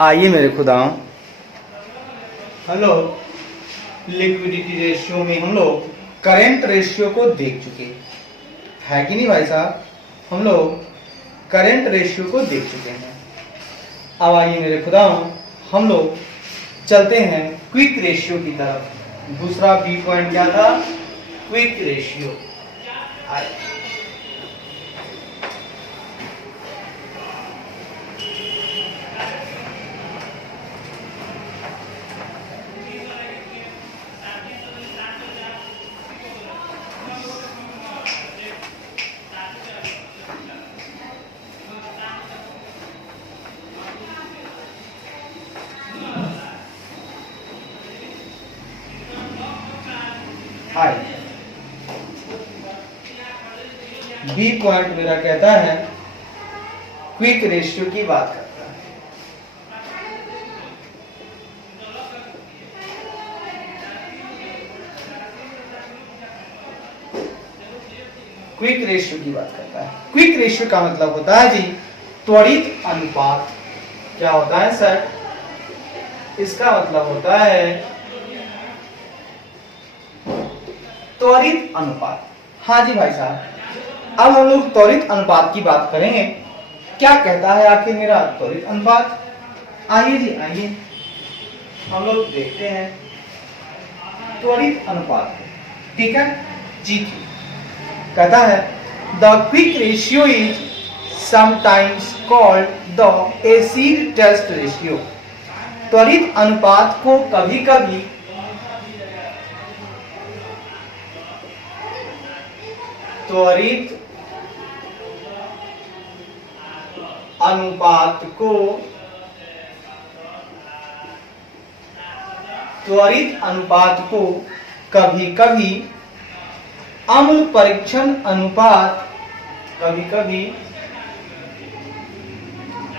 आइए मेरे खुदाओं, हम लोग लिक्विडिटी रेशियो में हम लोग करेंट रेशियो को देख चुके है कि नहीं भाई साहब। हम लोग करेंट रेशियो को देख चुके हैं। अब आइए मेरे खुदाओं, हम लोग चलते हैं क्विक रेशियो की तरफ। दूसरा बी पॉइंट क्या था? Quick ratio. बी पॉइंट मेरा कहता है क्विक रेशियो की बात करता है। क्विक रेशियो की बात करता है। क्विक रेशियो का मतलब होता है जी त्वरित अनुपात। क्या होता है सर? इसका मतलब होता है त्वरित अनुपात। हाँ जी भाई साहब, अब हम लोग त्वरित अनुपात की बात करेंगे। क्या कहता है आखिर मेरा त्वरित अनुपात? आइए जी आइए, हम लोग देखते हैं त्वरित अनुपात। ठीक है जी, ठीक। कहता है the quick ratio is sometimes called the acid test ratio. त्वरित अनुपात को कभी कभी त्वरित अनुपात को कभी कभी अम्ल परीक्षण अनुपात, कभी कभी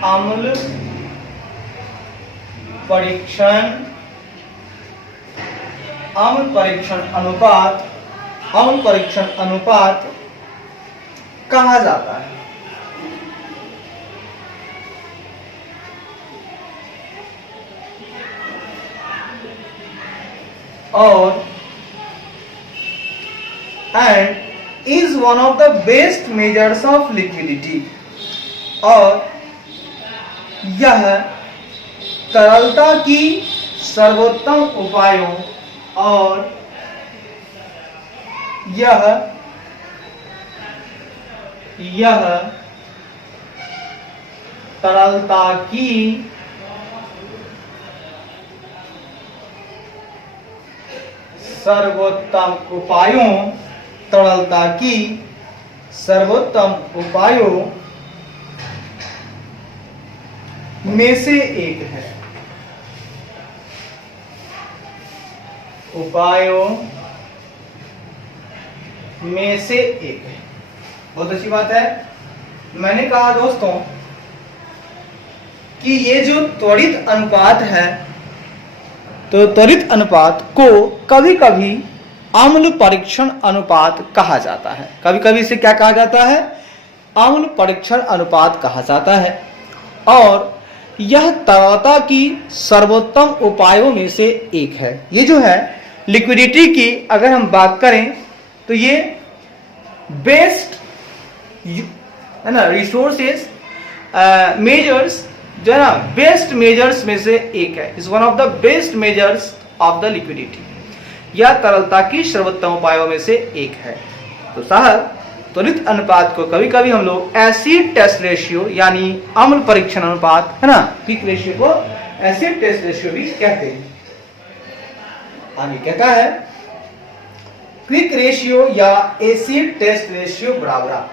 अम्ल परीक्षण अनुपात कहा जाता है। और and is one of the best measures of liquidity। और यह तरलता की सर्वोत्तम उपायों और यह तरलता की सर्वोत्तम उपायों में से एक है। उपायों में से एक है। बहुत अच्छी बात है। मैंने कहा दोस्तों कि ये जो त्वरित अनुपात है, तो त्वरित अनुपात को कभी कभी अम्ल परीक्षण अनुपात कहा जाता है। कभी कभी इसे क्या कहा जाता है? अम्ल परीक्षण अनुपात कहा जाता है। और यह तरलता की सर्वोत्तम उपायों में से एक है। ये जो है लिक्विडिटी की अगर हम बात करें तो ये बेस्ट है ना, रिसोर्सेज मेजर्स जो है ना, बेस्ट मेजर्स में से एक है। Is one of the best measures of the liquidity. यह तरलता की सर्वोत्तम उपायों में से एक है। तो साहब त्वरित अनुपात को कभी कभी हम लोग एसिड टेस्ट रेशियो यानी अम्ल परीक्षण अनुपात है ना, क्विक रेशियो को एसिड टेस्ट रेशियो भी कहते हैं। आगे कहता है क्विक रेशियो या एसिड टेस्ट रेशियो बराबर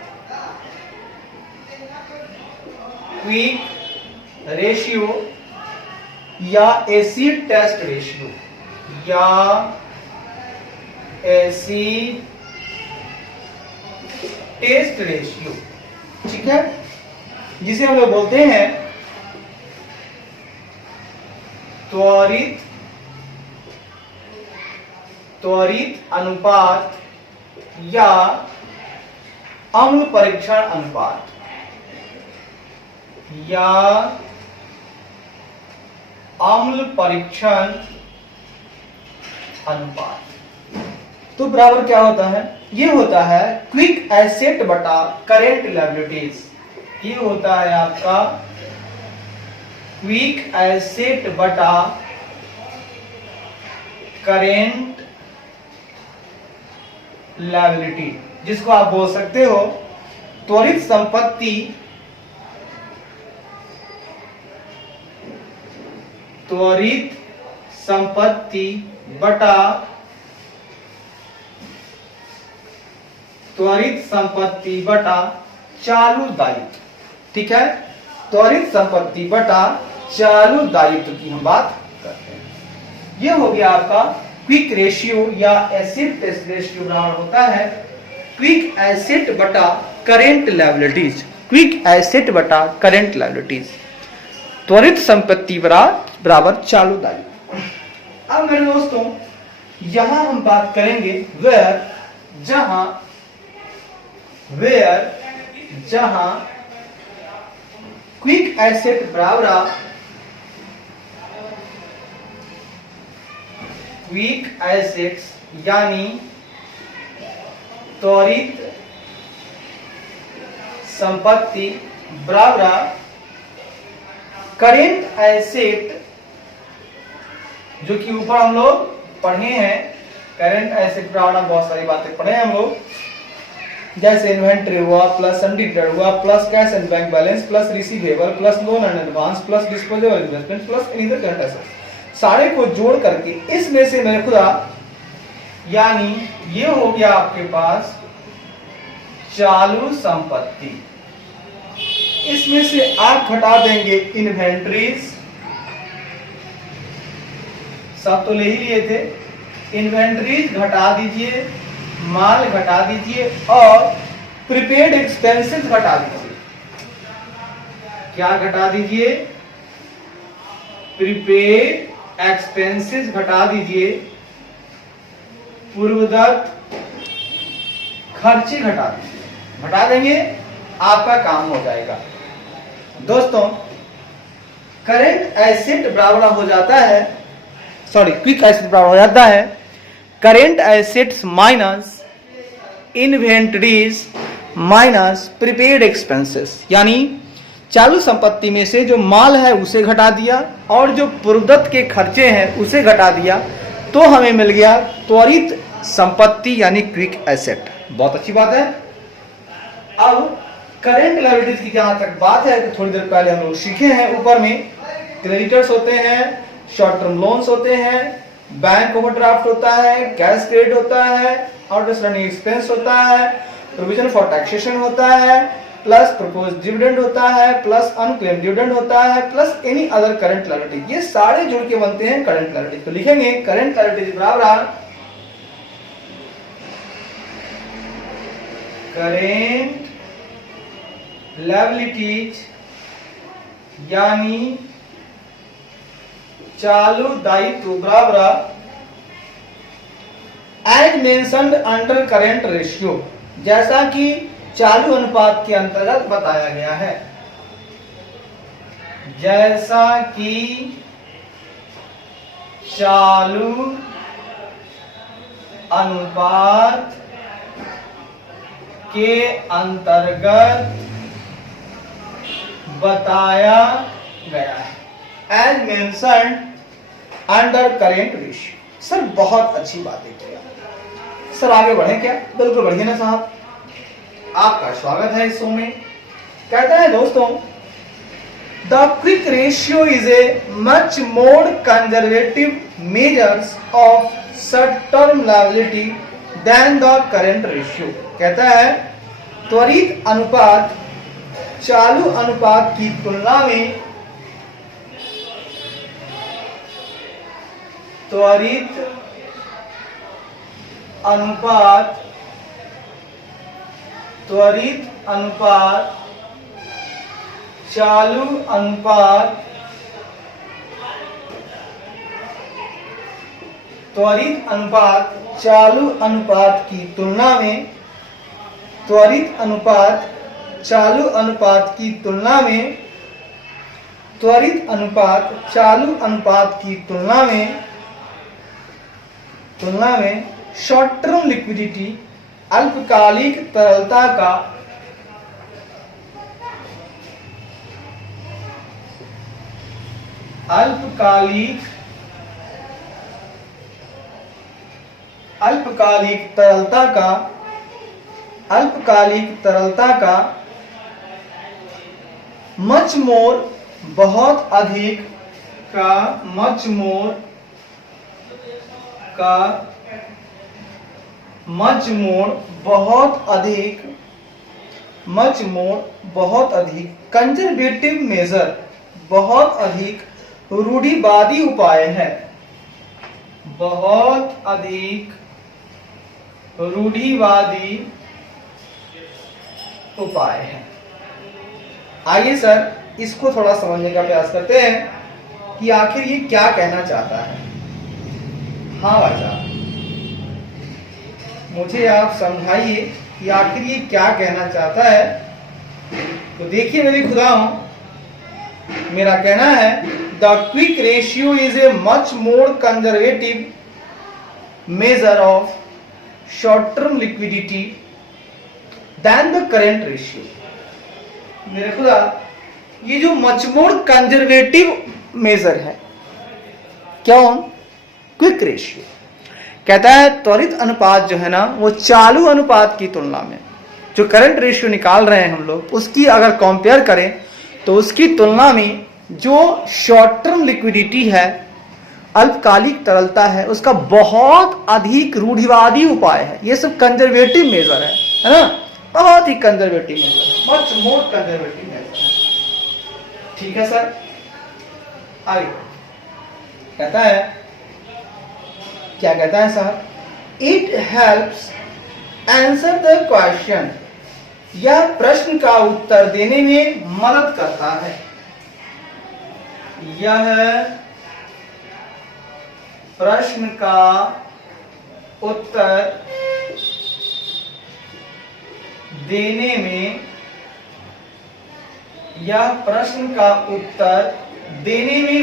क्विक रेशियो या एसिड टेस्ट रेशियो या एसिड टेस्ट रेशियो, ठीक है, जिसे हम लोग बोलते हैं त्वरित अनुपात या अम्ल परीक्षण अनुपात या अम्ल परीक्षण अनुपात। तो बराबर क्या होता है, ये होता है क्विक एसेट बटा करेंट लायबिलिटीज। ये होता है आपका क्विक एसेट बटा करेंट लायबिलिटी, जिसको आप बोल सकते हो त्वरित संपत्ति, त्वरित संपत्ति बटा त्वरित संपत्ति बटा चालू दायित्व। ठीक है, त्वरित संपत्ति बटा चालू दायित्व की हम बात करते हैं। यह हो गया आपका क्विक रेशियो या एसिड टेस्ट रेशियो बराबर होता है क्विक एसेट बटा करेंट लायबिलिटीज। क्विक एसेट बटा करेंट लायबिलिटीज, त्वरित संपत्ति बराबर चालू दायित्व। अब मेरे दोस्तों यहां हम बात करेंगे जहां क्विक एसेट बराबर क्विक एसेट्स यानी त्वरित संपत्ति बराबर करेंट एसेट, जो कि ऊपर हम लोग पढ़े हैं। करेंट एसेट बराबर बहुत सारी बातें पढ़े हैं हम लोग, जैसे इन्वेंट्री हुआ प्लस अनडिक्लेयर्ड हुआ plus cash and bank balance plus receivable plus lone and advance plus disposable investment plus any other current asset, सारे को जोड़ करके इसमें से मेरे खुदा यानी ये हो गया आपके पास चालू संपत्ति। इसमें से आप घटा देंगे इन्वेंट्रीज, सब तो ले ही लिए थे, इन्वेंट्रीज घटा दीजिए, माल घटा दीजिए और प्रीपेड एक्सपेंसेस घटा दीजिए। क्या घटा दीजिए, प्रीपेड एक्सपेंसेस घटा दीजिए, पूर्वदत्त खर्चे घटा दीजिए। घटा देंगे, आपका काम हो जाएगा। दोस्तों करंट एसेट बराबर हो जाता है, सॉरी क्विक एसेट बराबर हो जाता है current assets minus inventories minus prepaid expenses, यानी चालू संपत्ति में से जो माल है उसे घटा दिया और जो पूर्वदत्त के खर्चे हैं उसे घटा दिया, तो हमें मिल गया त्वरित संपत्ति यानी क्विक एसेट। बहुत अच्छी बात है। अब करेंट लायबिलिटीज की जहां तक बात है, तो थोड़ी देर पहले हम लोग सीखे हैं, ऊपर में क्रेडिटर्स होते हैं, शॉर्ट टर्म लोन्स होते हैं, बैंक ओवरड्राफ्ट होता है, कैश क्रेडिट होता है, आउटवर्ड रनिंग एक्सपेंस होता है, प्रोविजन फॉर टैक्सेशन होता है, प्लस प्रपोज डिविडेंड होता है, प्लस अनक्लेम डिविडेंड होता है, plus any other current liability. ये सारे जुड़ के बनते हैं करंट लायबिलिटी। तो लिखेंगे करंट लायबिलिटी बराबर करेंट लायबिलिटीज यानी चालू दायित्व बराबर as mentioned under current ratio, जैसा कि चालू अनुपात के अंतर्गत बताया गया है। जैसा कि चालू अनुपात के अंतर्गत बताया गया है, as mentioned under current ratio. Sir बहुत अच्छी बात है किया सर, आगे बढ़े क्या? बिल्कुल बढ़िए ना साहब, आपका स्वागत है इस शो में। कहता है दोस्तों the quick ratio is a much more conservative measures of short term liability than the current ratio. कहता है त्वरित अनुपात चालू अनुपात की तुलना में त्वरित अनुपात चालू अनुपात त्वरित अनुपात चालू अनुपात की तुलना में त्वरित अनुपात चालू अनुपात की तुलना में त्वरित अनुपात चालू अनुपात की तुलना में शॉर्ट टर्म लिक्विडिटी अल्पकालिक तरलता का अल्पकालिक तरलता का मच मोर बहुत अधिक कंजर्वेटिव मेजर बहुत अधिक रूढ़िवादी उपाय है आइए सर इसको थोड़ा समझने का प्रयास करते हैं कि आखिर ये क्या कहना चाहता है। हाँ भाई साहब, मुझे आप समझाइए कि आखिर ये क्या कहना चाहता है। तो देखिए मेरे खुदाओं, मेरा कहना है the quick ratio is a much more conservative measure of short term liquidity than the current ratio. मेरे खुदा, ये जो मच मोर कंजर्वेटिव मेजर है, क्यों? क्विक रेशियो कहता है त्वरित अनुपात जो है ना, वो चालू अनुपात की तुलना में जो करंट रेशियो निकाल रहे हैं हम लोग, उसकी अगर कंपेयर करें तो उसकी तुलना में जो शॉर्ट टर्म लिक्विडिटी है, अल्पकालिक तरलता है, उसका बहुत अधिक रूढ़िवादी उपाय है। ये सब कंजर्वेटिव मेजर है ना, बहुत ही कंजर्वेटिव मेजर है, मच मोर कंजर्वेटिव मेजर है। ठीक है सर, आगे कहता है, क्या कहता है sir? It helps answer the question, यह प्रश्न का उत्तर देने में मदद करता है। यह प्रश्न का उत्तर देने में,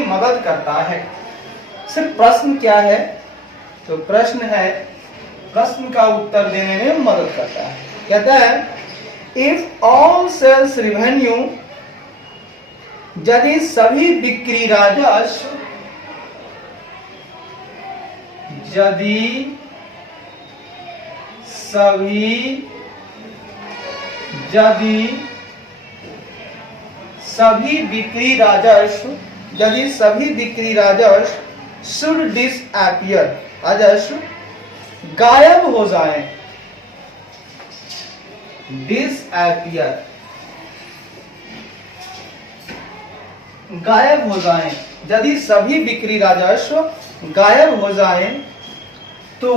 मदद करता है। सिर्फ प्रश्न क्या है? तो प्रश्न है, प्रश्न का उत्तर देने में मदद करता है। कहता है इफ ऑल सेल्स रेवेन्यू, यदि सभी बिक्री राजस्व, यदि सभी बिक्री राजस्व शुड डिसअपियर, राजस्व गायब हो जाए, डिसअपियर गायब हो जाए, यदि सभी बिक्री राजस्व गायब हो जाए तो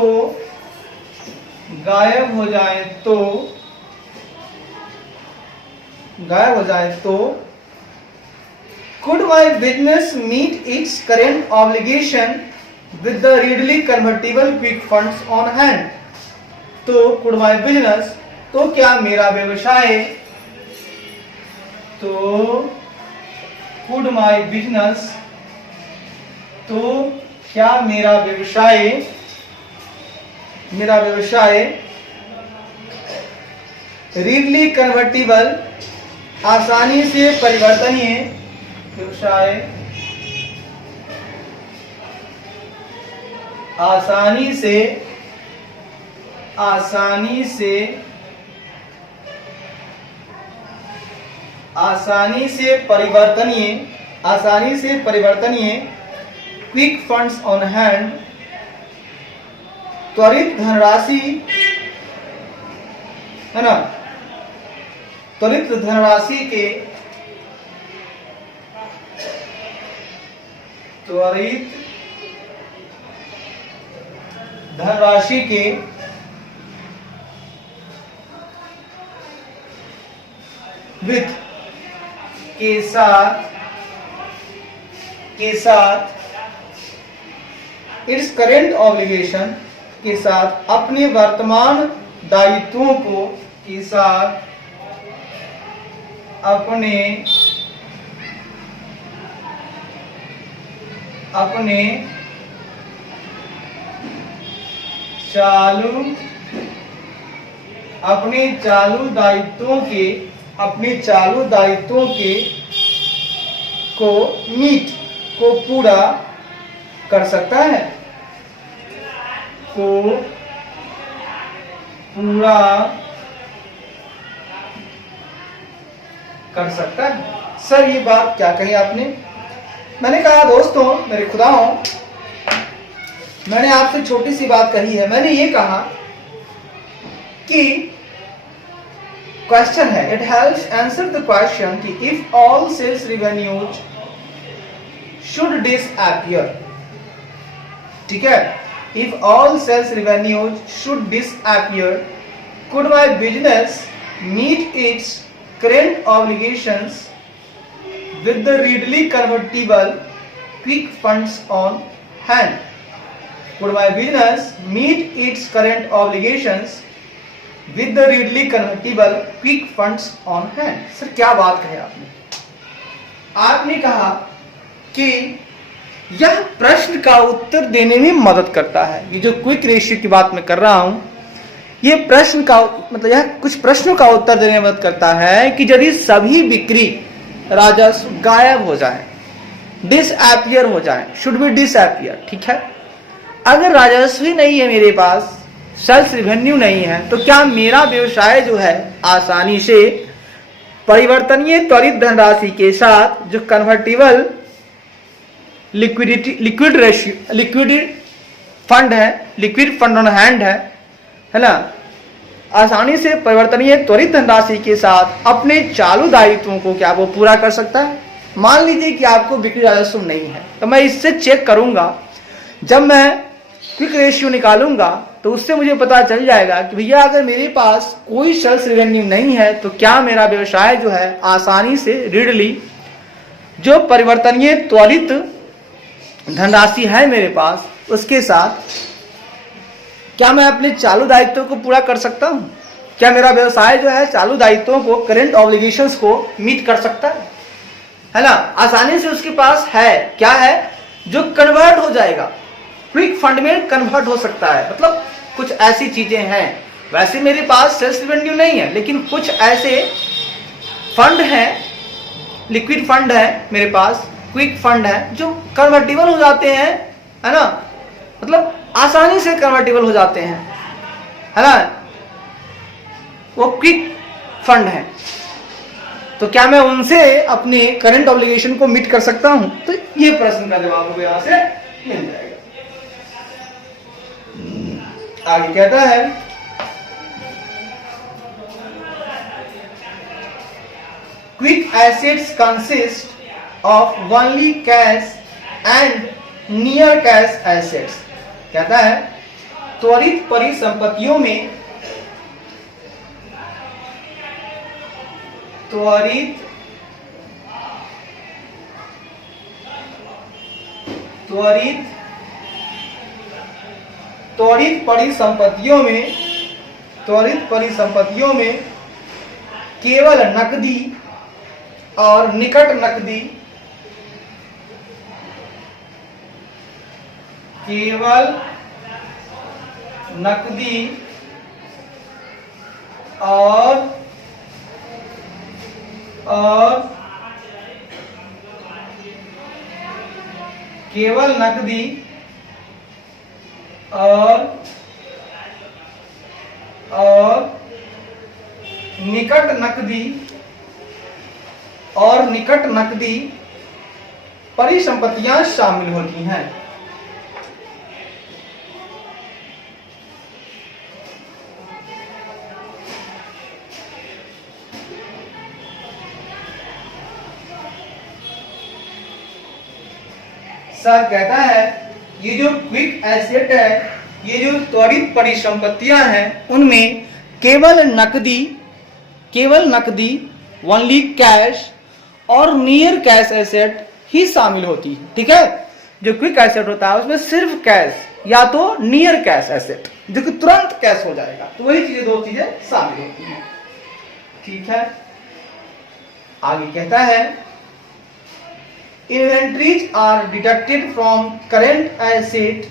could my business meet its current obligation with the readily convertible quick funds on hand? तो could my business, तो क्या मेरा व्यवसाय, तो could my business, तो क्या मेरा व्यवसाय रीडली कन्वर्टिबल, आसानी से परिवर्तनीय, व्यवसाय आसानी से परिवर्तनीय क्विक फंड्स ऑन हैंड, त्वरित धनराशि है ना, त्वरित धनराशि के विथ के साथ इट्स करेंट ऑब्लिगेशन, के साथ अपने वर्तमान दायित्वों को, के साथ अपने अपने चालू दायित्वों के को पूरा कर सकता है, सर ये बात क्या कही आपने? मैंने कहा दोस्तों, मेरे खुदाओं, मैंने आपसे छोटी सी बात कही है। मैंने ये कहा कि क्वेश्चन है, it helps answer the question कि if all sales revenues should disappear, ठीक है, if all sales revenues should disappear, could my business meet its current obligations with the readily convertible quick funds on hand? Could my business meet its current obligations with the readily convertible quick funds on hand? Sir क्या बात कही आपने? आपने कहा कि यह प्रश्न का उत्तर देने में मदद करता है। ये जो क्विक रेशियो की बात मैं कर रहा हूं, ये प्रश्न का मतलब यह कुछ प्रश्नों का उत्तर देने में मदद करता है कि यदि सभी बिक्री राजस्व गायब हो जाए, डिसअपियर हो जाए, शुड बी डिसअपियर, ठीक है, अगर राजस्व ही नहीं है मेरे पास, सेल्स रेवेन्यू नहीं है, तो क्या मेरा व्यवसाय जो है आसानी से परिवर्तनीय त्वरित धनराशि के साथ जो convertible liquid fund on hand है ना, आसानी से परिवर्तनीय त्वरित धनराशि के साथ अपने चालू दायित्वों को क्या वो पूरा कर सकता है? मान लीजिए कि आपको बिक्री राजस्व नहीं है, तो मैं इससे चेक करूंगा, जब मैं क्विक रेशियो निकालूंगा तो उससे मुझे पता चल जाएगा कि भैया अगर मेरे पास कोई सेल्स रेवेन्यू नहीं है तो क्या मेरा व्यवसाय जो है आसानी से रीडली जो परिवर्तनीय त्वरित धनराशि है मेरे पास उसके साथ क्या मैं अपने चालू दायित्वों को पूरा कर सकता हूं? क्या मेरा व्यवसाय जो है चालू दायित्वों को, करेंट ऑब्लिगेशंस को मीट कर सकता है ना? आसानी से उसके पास है, क्या है, जो कन्वर्ट हो जाएगा, क्विक फंड में कन्वर्ट हो सकता है। मतलब कुछ ऐसी चीजें हैं, वैसे मेरे पास सेल्स रेवेन्यू नहीं है, लेकिन कुछ ऐसे फंड हैं, लिक्विड फंड है मेरे पास, क्विक फंड है, जो कन्वर्टेबल हो जाते हैं, है ना, मतलब आसानी से कन्वर्टेबल हो जाते हैं, है ना, वो क्विक फंड है। तो क्या मैं उनसे अपने करंट ऑब्लिगेशन को मीट कर सकता हूं? तो ये प्रश्न का जवाब यहां से मिल जाएगा। आगे कहता है, quick assets consist of only cash and near cash assets. कहता है त्वरित परिसंपत्तियों में त्वरित परिसंपत्तियों में केवल नकदी और निकट नकदी, केवल नकदी और केवल नकदी और निकट नकदी परिसंपत्तियां शामिल होती हैं। सर कहता है ये जो क्विक एसेट है, ये जो त्वरित परिसंपत्तियां हैं, उनमें केवल नकदी ओनली कैश और नियर कैश एसेट ही शामिल होती है। ठीक है, जो क्विक एसेट होता है उसमें सिर्फ कैश या तो नियर कैश एसेट जो कि तुरंत कैश हो जाएगा, तो वही चीजें, दो चीजें शामिल होती हैं। ठीक है, आगे कहता है inventories are deducted from current asset,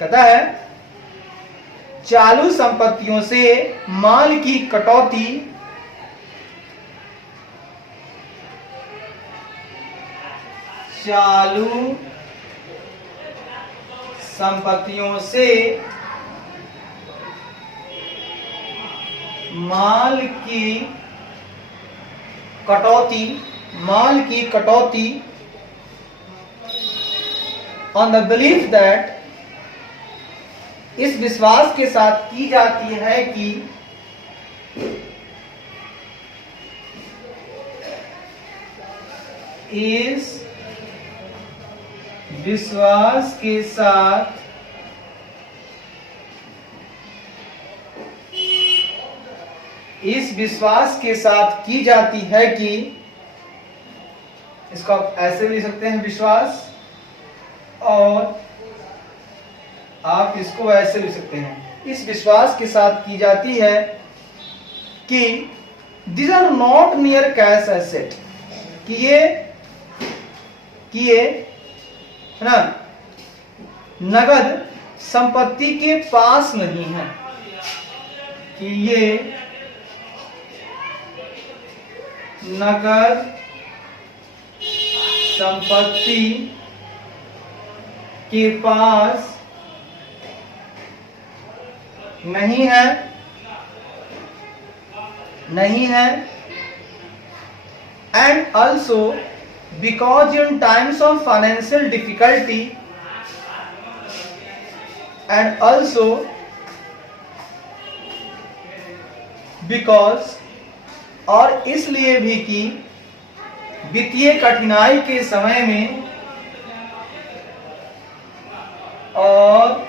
कहता है चालू संपत्तियों से माल की कटौती चालू संपत्तियों से माल की कटौती ऑन द बिलीफ दैट, इस विश्वास के साथ की जाती है कि इस विश्वास के साथ की जाती है कि, इसको आप ऐसे भी लिख सकते हैं विश्वास, और आप इसको ऐसे लिख सकते हैं, इस विश्वास के साथ की जाती है कि these are not near cash asset, कि ये है ना नगद संपत्ति के पास नहीं है, कि ये नगद संपत्ति के पास नहीं है, and also because in times of financial difficulty, and also because, और इसलिए भी कि वित्तीय कठिनाई के समय में, और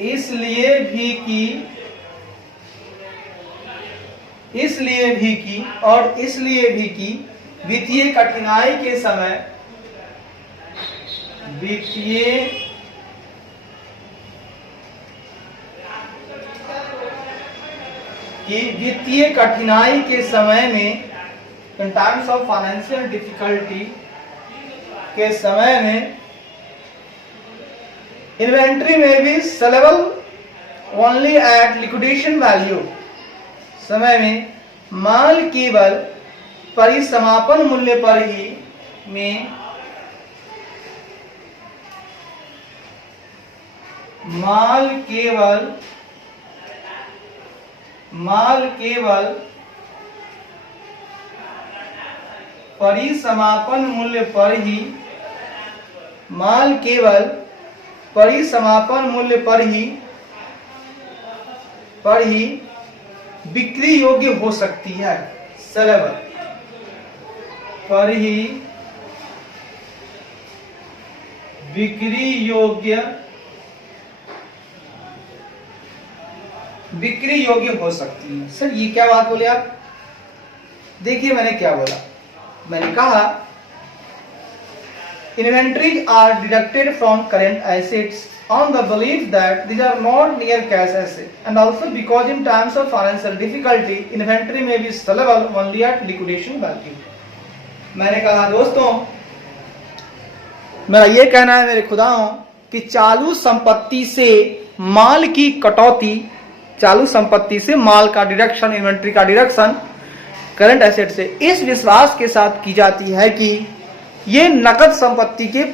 इसलिए भी कि वित्तीय कठिनाई के समय, वित्तीय कठिनाई के समय में, in times of financial difficulty के समय में, इन्वेंट्री में भी saleable only at liquidation value, समय में माल केवल परिसमापन मूल्य पर ही माल केवल परिसमापन मूल्य पर ही बिक्री योग्य हो सकती है, सेलेबल पर ही बिक्री योग्य हो सकती है। सर ये क्या बात बोले आप? देखिए मैंने क्या बोला, मैंने कहा inventories are deducted from current assets on the belief that these are not near cash asset, and also because in times of financial difficulty inventory may be sellable only at liquidation value। मैंने कहा दोस्तों, मेरा ये कहना है मेरे खुदाओं कि चालू संपत्ति से माल की कटौती, चालू संपत्ति से माल का डिडक्शन, इन्वेंट्री का डिडक्शन करंट एसेट से इस विश्वास के साथ की जाती है कि ये नकद संपत्ति के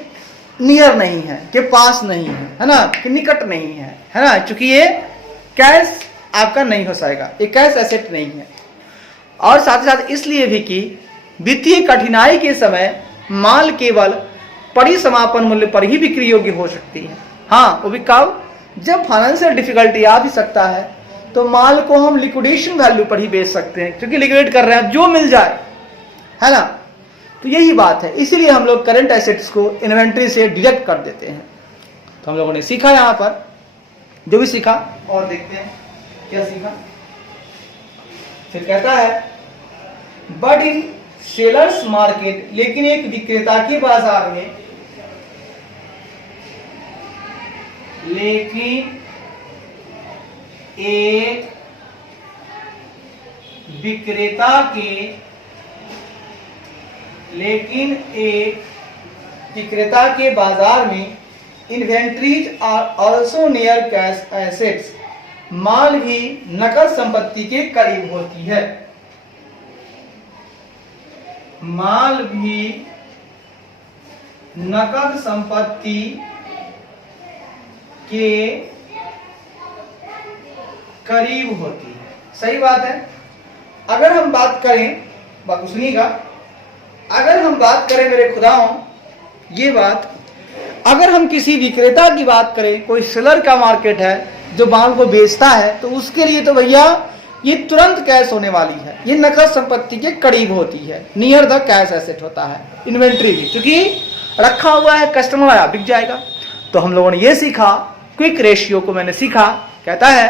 नियर नहीं है, के पास नहीं है ना, कि निकट नहीं है ना, क्योंकि ये कैश आपका नहीं हो जाएगा, ये कैश एसेट नहीं है। और साथ ही साथ इसलिए भी कि वित्तीय कठिनाई के समय माल केवल परिसमापन मूल्य पर ही बिक्री योग्य हो सकती है। हाँ, वो भी कब? जब फाइनेंशियल डिफिकल्टी आ भी सकता है तो माल को हम लिक्विडेशन वैल्यू पर ही बेच सकते हैं, क्योंकि लिक्विडेट कर रहे हैं, जो मिल जाए, है ना। तो यही बात है, इसीलिए हम लोग करंट एसेट्स को इन्वेंट्री से डिडक्ट कर देते हैं। तो हम लोगों ने सीखा यहां पर जो भी सीखा, और देखते हैं क्या सीखा। फिर कहता है बट इन सेलर्स मार्केट, लेकिन एक विक्रेता के बाजार में, लेकिन एक विक्रेता के, लेकिन एक विक्रेता के बाजार में inventories are also near cash assets, माल भी नकद संपत्ति के करीब होती है। माल भी नकद संपत्ति के करीब होती है। सही बात है। अगर हम बात करें, बात सुनिएगा, अगर हम बात करें मेरे खुदाओं, ये बात, अगर हम किसी विक्रेता की बात करें, कोई सेलर का मार्केट है जो माल को बेचता है, तो उसके लिए तो भैया ये तुरंत कैश होने वाली है, ये नकद संपत्ति के करीब होती है, नियर द कैश एसेट होता है। इन्वेंट्री भी क्योंकि रखा हुआ है, कस्टमर आया बिक जाएगा। तो हम लोगों ने ये सीखा, क्विक रेशियो को मैंने सीखा, कहता है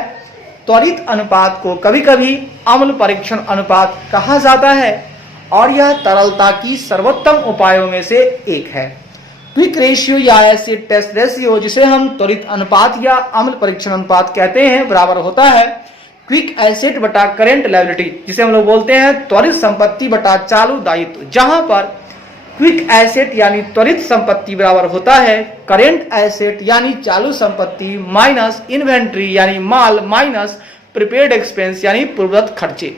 त्वरित अनुपात को कभी कभी अम्ल परीक्षण अनुपात कहा जाता है और यह तरलता की सर्वोत्तम उपायों में से एक है। क्विक रेशियो या एसिड टेस्ट रेशियो, जिसे हम त्वरित अनुपात या अम्ल परीक्षण अनुपात कहते हैं, बराबर होता है क्विक एसेट बटा करेंट लायबिलिटी, जिसे हम लोग बोलते हैं त्वरित संपत्ति बटा चालू दायित्व, जहां पर क्विक एसेट यानी त्वरित संपत्ति बराबर होता है करेंट एसेट यानी चालू संपत्ति माइनस इन्वेंट्री यानी माल माइनस प्रीपेड एक्सपेंस यानी पूर्वगत खर्चे।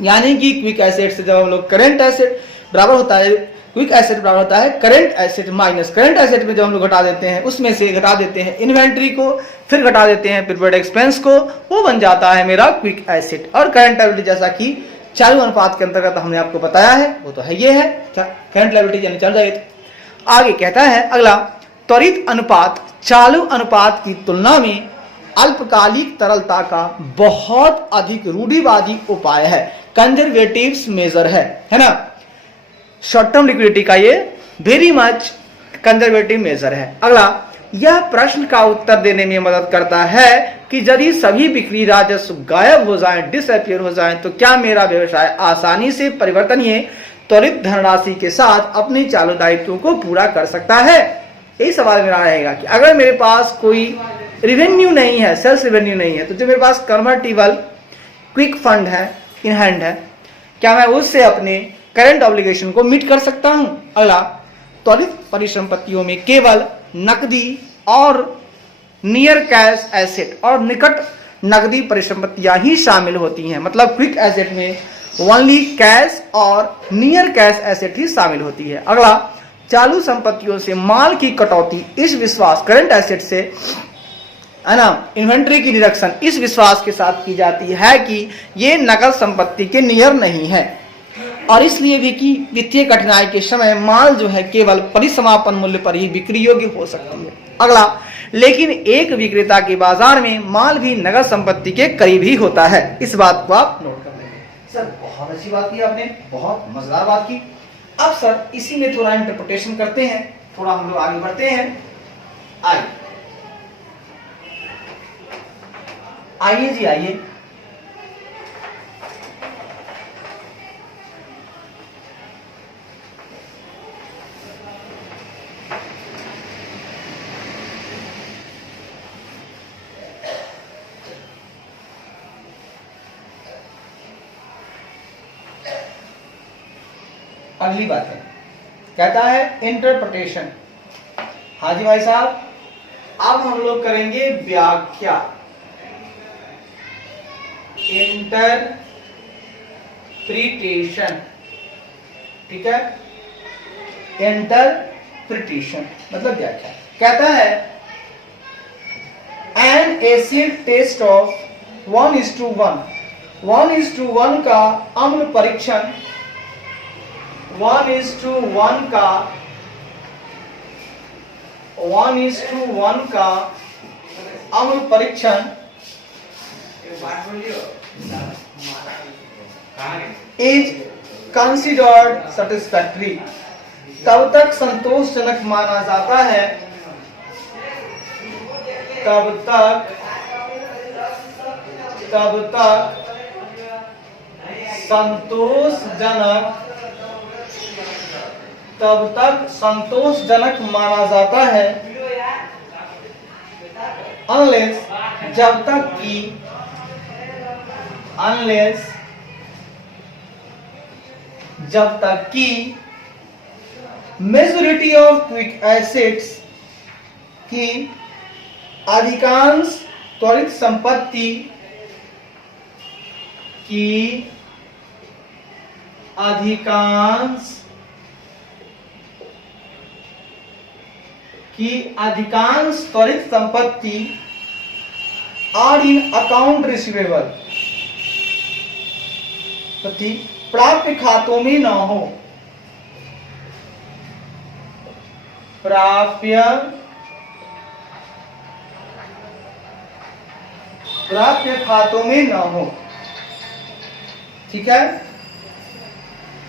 यानी कि क्विक एसेट से जब हम लोग करेंट एसेट बराबर होता है, क्विक एसेट बराबर होता है current asset minus current asset में जब हम लोग घटा देते हैं, उसमें से घटा देते हैं इन्वेंट्री को, फिर घटा देते हैं प्रीपेड एक्सपेंस को, वो बन जाता है मेरा क्विक एसेट। और करंट लायबिलिटी जैसा कि चालू अनुपात के अंतर्गत हमने आपको बताया है, वो तो है, ये है करंट लायबिलिटी यानी चालू दायित्व। आगे कहता है अगला, त्वरित अनुपात चालू अनुपात की तुलना में अल्पकालिक तरलता का बहुत अधिक रूढ़िवादी उपाय है, कंजर्वेटिव मेजर है ना। शॉर्ट टर्म लिक्विडिटी का ये वेरी मच कंजर्वेटिव मेजर है। अगला, यह प्रश्न का उत्तर देने में मदद करता है कि यदि सभी बिक्री राजस्व गायब हो जाएं, डिसअपियर हो जाएं, तो क्या मेरा व्यवसाय आसानी से परिवर्तनीय त्वरित धनराशि के साथ अपने चालू दायित्वों को पूरा कर सकता है। यही सवाल मेरा रहेगा कि अगर मेरे पास कोई रिवेन्यू नहीं है, सेल्स रिवेन्यू नहीं है, तो जो मेरे पास कन्वर्टिबल क्विक फंड है, इन हैंड है, क्या मैं उससे अपने करंट ऑब्लिगेशन को मीट कर सकता हूं। अगला, त्वरित परिसंपत्तियों में केवल नकदी और नियर कैश एसेट और निकट नकदी परिसंपत्तियां ही शामिल होती हैं। मतलब क्विक एसेट में ओनली कैश और नियर कैश एसेट ही शामिल होती है। अगला, चालू संपत्तियों से माल की कटौती इस विश्वास, करंट एसेट से है ना, इन्वेंट्री की डिडक्शन इस विश्वास के साथ की जाती है कि ये नकद संपत्ति के नियर नहीं है, और इसलिए भी कि वित्तीय कठिनाई के समय माल जो है केवल परिसमापन मूल्य पर ही बिक्री योग्य हो सकती है। अगला, लेकिन एक विक्रेता के बाजार में माल भी नकद संपत्ति के करीब ही होता है। इस बात को आप नोट कर लेंगे। सर बहुत अच्छी बात की आपने, बहुत मजेदार बात की। अब सर इसी में थोड़ा इंटरप्रिटेशन करते हैं, थोड़ा हम लोग आगे बढ़ते हैं। आइए जी आइए। अगली बात है, कहता है इंटरप्रिटेशन। हाँ जी भाई साहब, अब हम लोग करेंगे व्याख्या। इंटरप्रिटेशन, ठीक है, इंटरप्रिटेशन मतलब व्याख्या। कहता है एन एसिड टेस्ट ऑफ 1:1, 1:1 का अम्ल परीक्षण, 1:1 का 1:1 का अम्ल परीक्षण इज कंसिडर्ड सेटिस्फैक्टरी, तब तक संतोषजनक माना जाता है, तब तक संतोषजनक माना जाता है, अनलेस जब तक कि मेजॉरिटी ऑफ क्विक एसिड्स की अधिकांश त्वरित संपत्ति की अधिकांश त्वरित संपत्ति आर इन अकाउंट रिसीवेबल, प्राप्य खातों में न हो, प्राप्य खातों में न हो, ठीक है,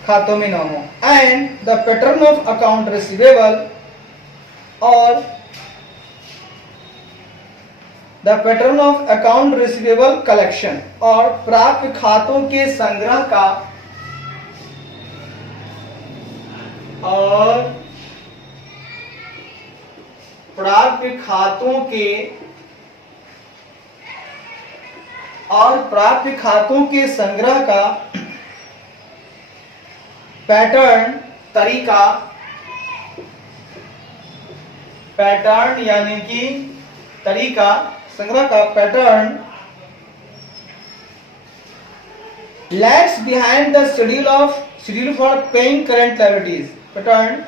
खातों में न हो। And the pattern of account receivable, और the pattern of account receivable collection, और प्राप्य खातों के संग्रह का और प्राप्य खातों के संग्रह का पैटर्न, तरीका, पैटर्न यानी कि तरीका, संग्रह का pattern lags behind the schedule for paying current liabilities. Pattern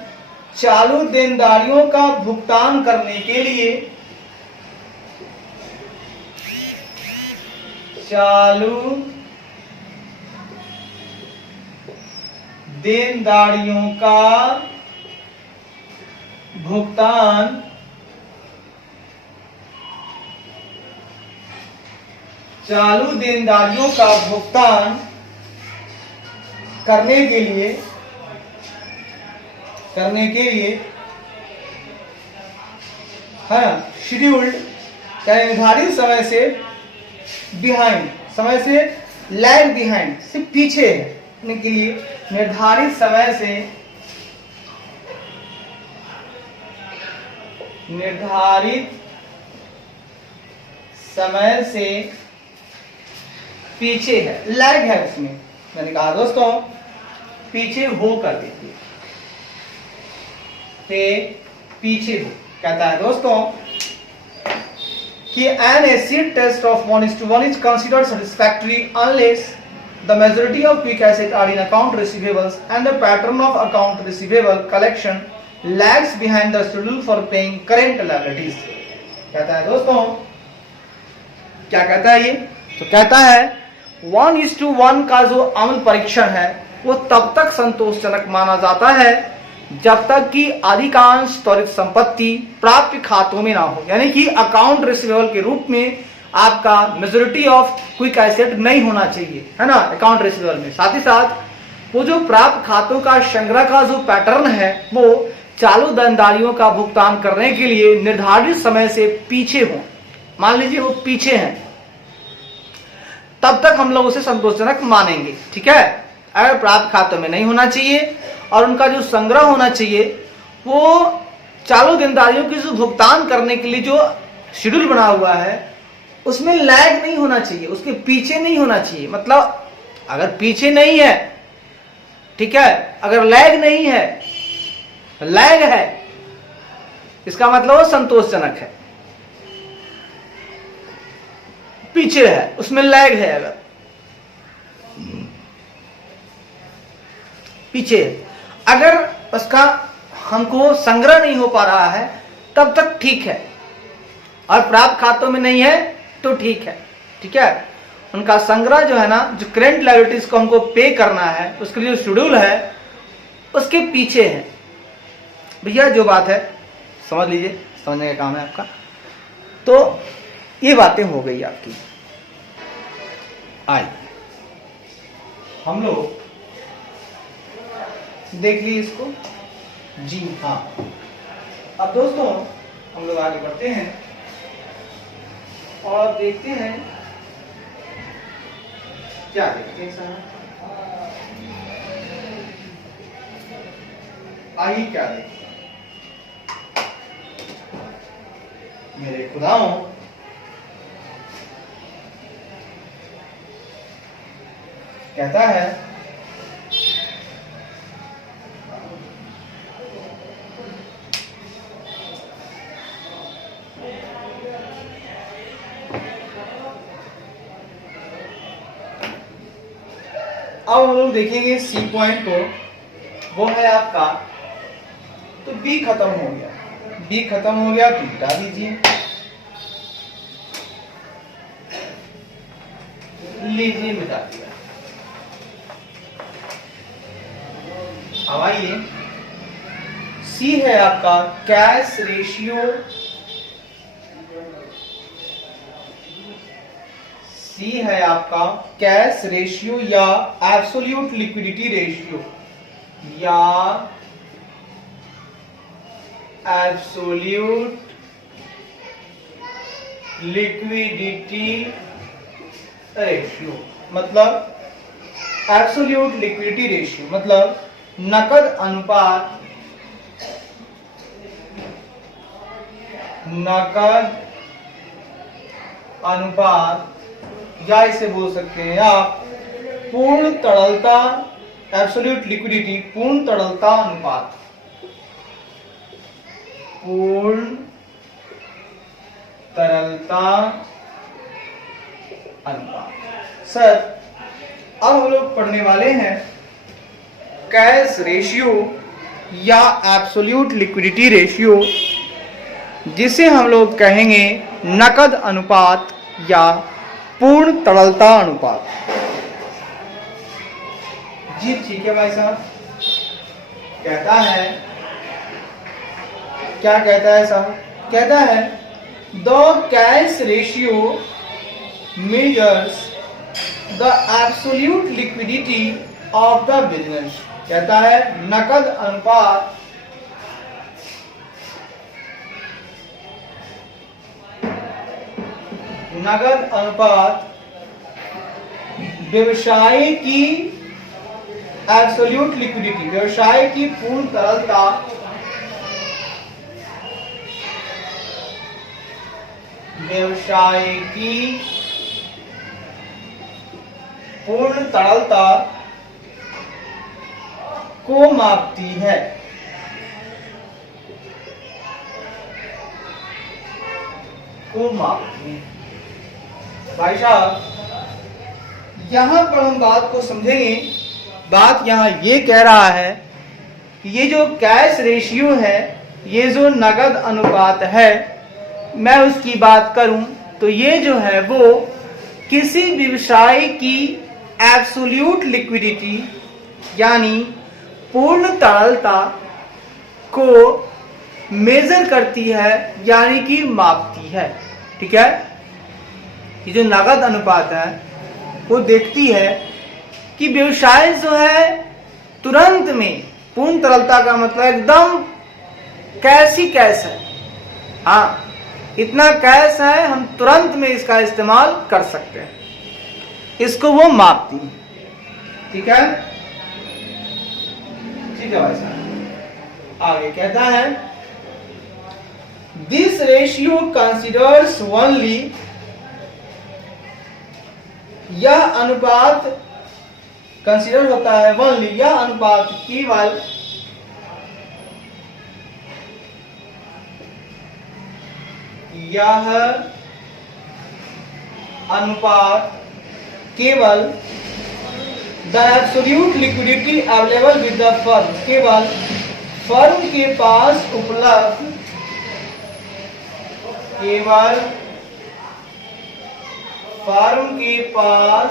चालू देनदारियों का भुगतान करने के लिए, चालू देनदारियों का भुगतान करने के लिए है ना, शेड्यूल्ड यानी निर्धारित समय से, बिहाइंड समय से, लैग बिहाइंड से पीछे है के लिए, निर्धारित समय से पीछे है, लैग है उसमें। मैंने कहा दोस्तों पीछे हो कर देखिए, पीछे हो। कहता है दोस्तों कि an acid test of 1:1 is considered satisfactory unless the majority of quick assets are in account receivables and the pattern of account receivable collection lags behind the schedule for paying current liabilities। कहता है दोस्तों, क्या कहता है ये? तो कहता है 1:1 का जो अम्ल परीक्षण है वो तब तक संतोषजनक माना जाता है जब तक कि अधिकांश त्वरित संपत्ति प्राप्य खातों में ना हो, यानी कि अकाउंट रिसीवेबल के रूप में आपका मेजॉरिटी ऑफ क्विक एसेट नहीं होना चाहिए, है ना, अकाउंट रिसीवेबल में। साथ ही साथ वो जो प्राप्य खातों का संग्रह का जो पैटर्न है वो चालू देनदारियों का भुगतान करने के लिए निर्धारित समय से पीछे हो। मान लीजिए वो पीछे हैं, तब तक हम लोग उसे संतोषजनक मानेंगे, ठीक है। अगर प्राप्त खातों में नहीं होना चाहिए और उनका जो संग्रह होना चाहिए वो चालू देनदारियों की जो भुगतान करने के लिए जो शेड्यूल बना हुआ है उसमें लैग नहीं होना चाहिए, उसके पीछे नहीं होना चाहिए। मतलब अगर पीछे नहीं है, ठीक है, अगर लैग नहीं है, लैग है, इसका मतलब वो संतोषजनक है। पीछे है, उसमें लैग है, अगर पीछे, अगर उसका हमको संग्रह नहीं हो पा रहा है तब तक ठीक है, और प्राप्त खातों में नहीं है तो ठीक है, ठीक है। उनका संग्रह जो है ना, जो करेंट लायबिलिटीज को हमको पे करना है उसके लिए जो शेड्यूल है उसके पीछे है। भैया जो बात है समझ लीजिए, समझने का काम है आपका। तो ये बातें हो गई आपकी। आइए हम लोग देख लीजिए इसको। जी हाँ, अब दोस्तों हम लोग आगे बढ़ते हैं और देखते हैं क्या देखते हैं सर। आइए क्या देखते हैं। मेरे खुदाओं, कहता है लोग देखेंगे सी पॉइंट को, वो है आपका, तो बी खत्म हो गया, बी खत्म हो गया तो मिटा दीजिए, लीजिए मिटा दिया। अब आइए, सी है आपका कैश रेशियो, सी है आपका कैश रेशियो या एब्सोल्यूट लिक्विडिटी रेशियो या एब्सोल्यूट लिक्विडिटी रेशियो, मतलब एब्सोल्यूट लिक्विडिटी रेशियो मतलब नकद अनुपात, नकद अनुपात, या इसे बोल सकते हैं आप पूर्ण तरलता, एब्सोल्यूट लिक्विडिटी पूर्ण तरलता अनुपात, पूर्ण तरलता अनुपात। सर अब हम लोग पढ़ने वाले हैं कैश रेशियो या एब्सोल्यूट लिक्विडिटी रेशियो, जिसे हम लोग कहेंगे नकद अनुपात या पूर्ण तरलता अनुपात। जी ठीक है भाई साहब, कहता है, क्या कहता है साहब? कहता है the cash ratio measures the absolute liquidity of the business. कहता है नकद अनुपात व्यवसाय की एब्सोल्यूट लिक्विडिटी, व्यवसाय की पूर्ण तरलता, व्यवसाय की पूर्ण तरलता को मापती है। को मापती है। भाई साहब यहां पर हम बात को समझेंगे। बात यहां ये कह रहा है कि ये जो कैश रेशियो है, ये जो नगद अनुपात है, मैं उसकी बात करूं तो ये जो है वो किसी व्यवसाय की एब्सोल्यूट लिक्विडिटी यानी पूर्ण तरलता को मेजर करती है, यानी कि मापती है। ठीक है, ये जो नगद अनुपात है वो देखती है कि व्यवसाय जो है तुरंत में, पूर्ण तरलता का मतलब एकदम कैश ही कैश है, हाँ इतना कैश है, हम तुरंत में इसका इस्तेमाल कर सकते हैं, इसको वो मापती है। ठीक है, ठीक है भाई साहब। आगे कहता है दिस रेशियो कंसिडर्स ओनली, यह अनुपात कंसिडर होता है ओनली, यह अनुपात केवल यह अनुपात केवल the absolute liquidity available with the firm, केवल फर्म के पास उपलब्ध, केवल फर्म के पास,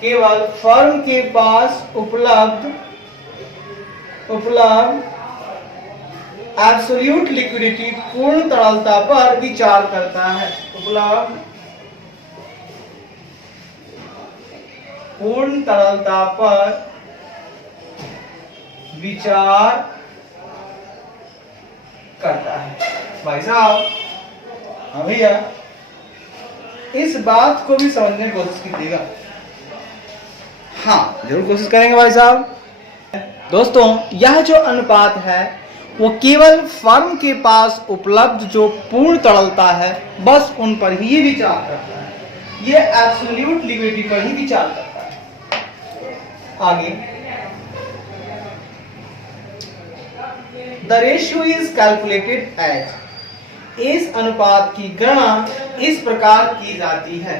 केवल फर्म के पास उपलब्ध एब्सोल्यूट लिक्विडिटी पूर्ण तरलता पर विचार करता है। उपलब्ध पूर्ण तरलता पर विचार करता है। भाई साहब हाँ भैया, इस बात को भी समझने की कोशिश कीजिएगा। हाँ जरूर कोशिश करेंगे भाई साहब। दोस्तों यह जो अनुपात है वो केवल फर्म के पास उपलब्ध जो पूर्ण तरलता है बस उन पर ही विचार करता है, ये एब्सोल्यूट लिक्विडिटी पर ही विचार करता है। आगे the ratio is calculated as, इस अनुपात की गणना इस प्रकार की जाती है।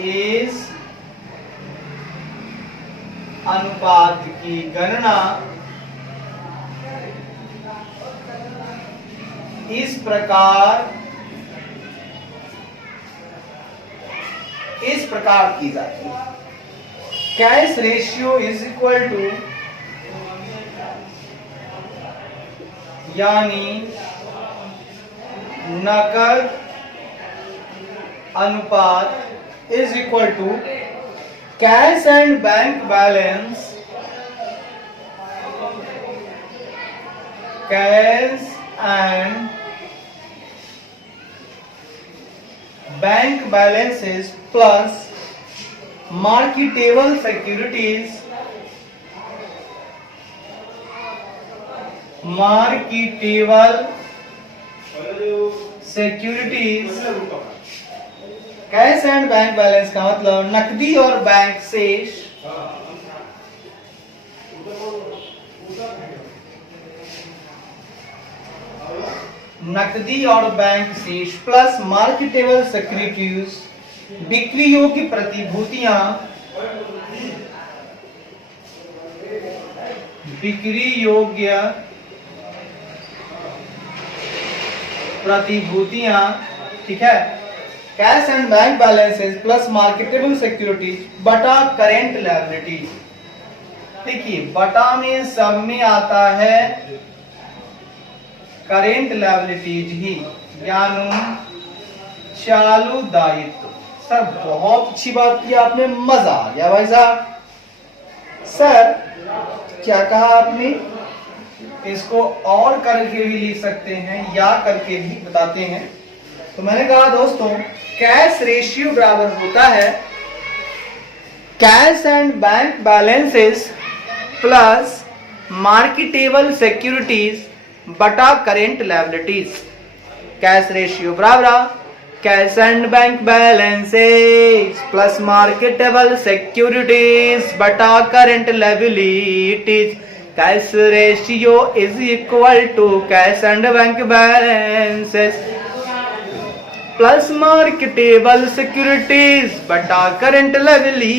इस अनुपात की गणना इस प्रकार की जाती है। Cash ratio is equal to, यानी नकद अनुपात is equal to cash and bank balance, cash and bank balances plus marketable securities, cash and bank balance का मतलब नकदी और बैंक शेष, नकदी और बैंक शेष प्लस मार्केटेबल सिक्योरिटीज, बिक्री योग्य प्रतिभूतियां, बिक्री योग्य प्रतिभूतियां, ठीक है। Cash and bank balances plus marketable securities बटा करेंट लायबिलिटीज। देखिए बटा में सब में आता है करेंट लायबिलिटीज ही, यानी चालू दायित्व। सर बहुत अच्छी बात की आपने, मजा आ गया भाई साहब। सर क्या कहा आपने, इसको और करके भी लिख सकते हैं या करके भी बताते हैं। तो मैंने कहा दोस्तों कैश रेशियो बराबर होता है cash and bank balances plus marketable securities बटा करेंट लायबिलिटीज। कैश रेशियो बराबर cash and bank balances plus marketable securities बटा current liabilities. Cash ratio is equal to cash and bank balances plus marketable securities बटा current liabilities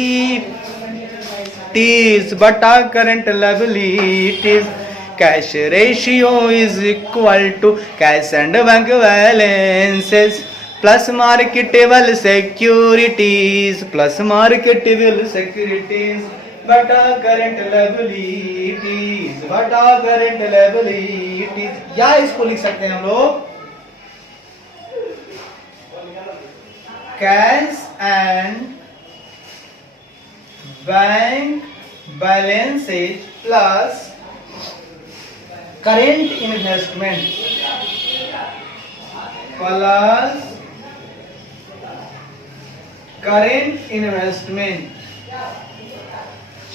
बटा current liabilities. Cash ratio is equal to cash and bank balances plus marketable securities बटा current liabilities. या इसको लिख सकते हैं हम लोग cash and bank balances plus current investment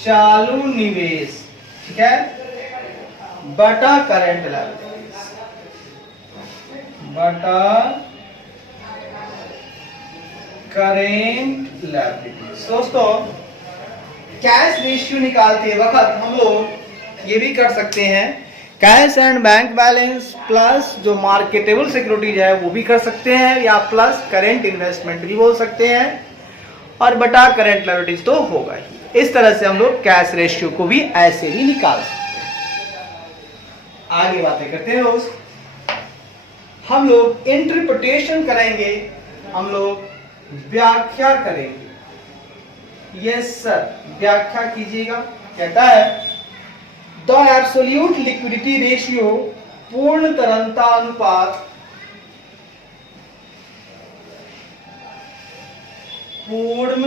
चालू निवेश, ठीक है, बटा करेंट लायबिलिटीज बटा करेंट लायबिलिटीज। दोस्तों कैश रेशियो निकालते वक्त हम लोग ये भी कर सकते हैं cash and bank balance plus जो मार्केटेबल सिक्योरिटीज है वो भी कर सकते हैं, या प्लस करेंट इन्वेस्टमेंट भी बोल सकते हैं, और बटा करेंट लायबिलिटीज तो होगा ही। इस तरह से हम लोग कैश रेशियो को भी ऐसे ही निकाल सकते हैं। आगे बातें करते हैं दोस्त, हम लोग इंटरप्रिटेशन करेंगे, हम लोग व्याख्या करेंगे। यस सर, व्याख्या कीजिएगा। कहता है द एब्सोल्यूट लिक्विडिटी रेशियो, पूर्ण तरलता अनुपात, पूर्ण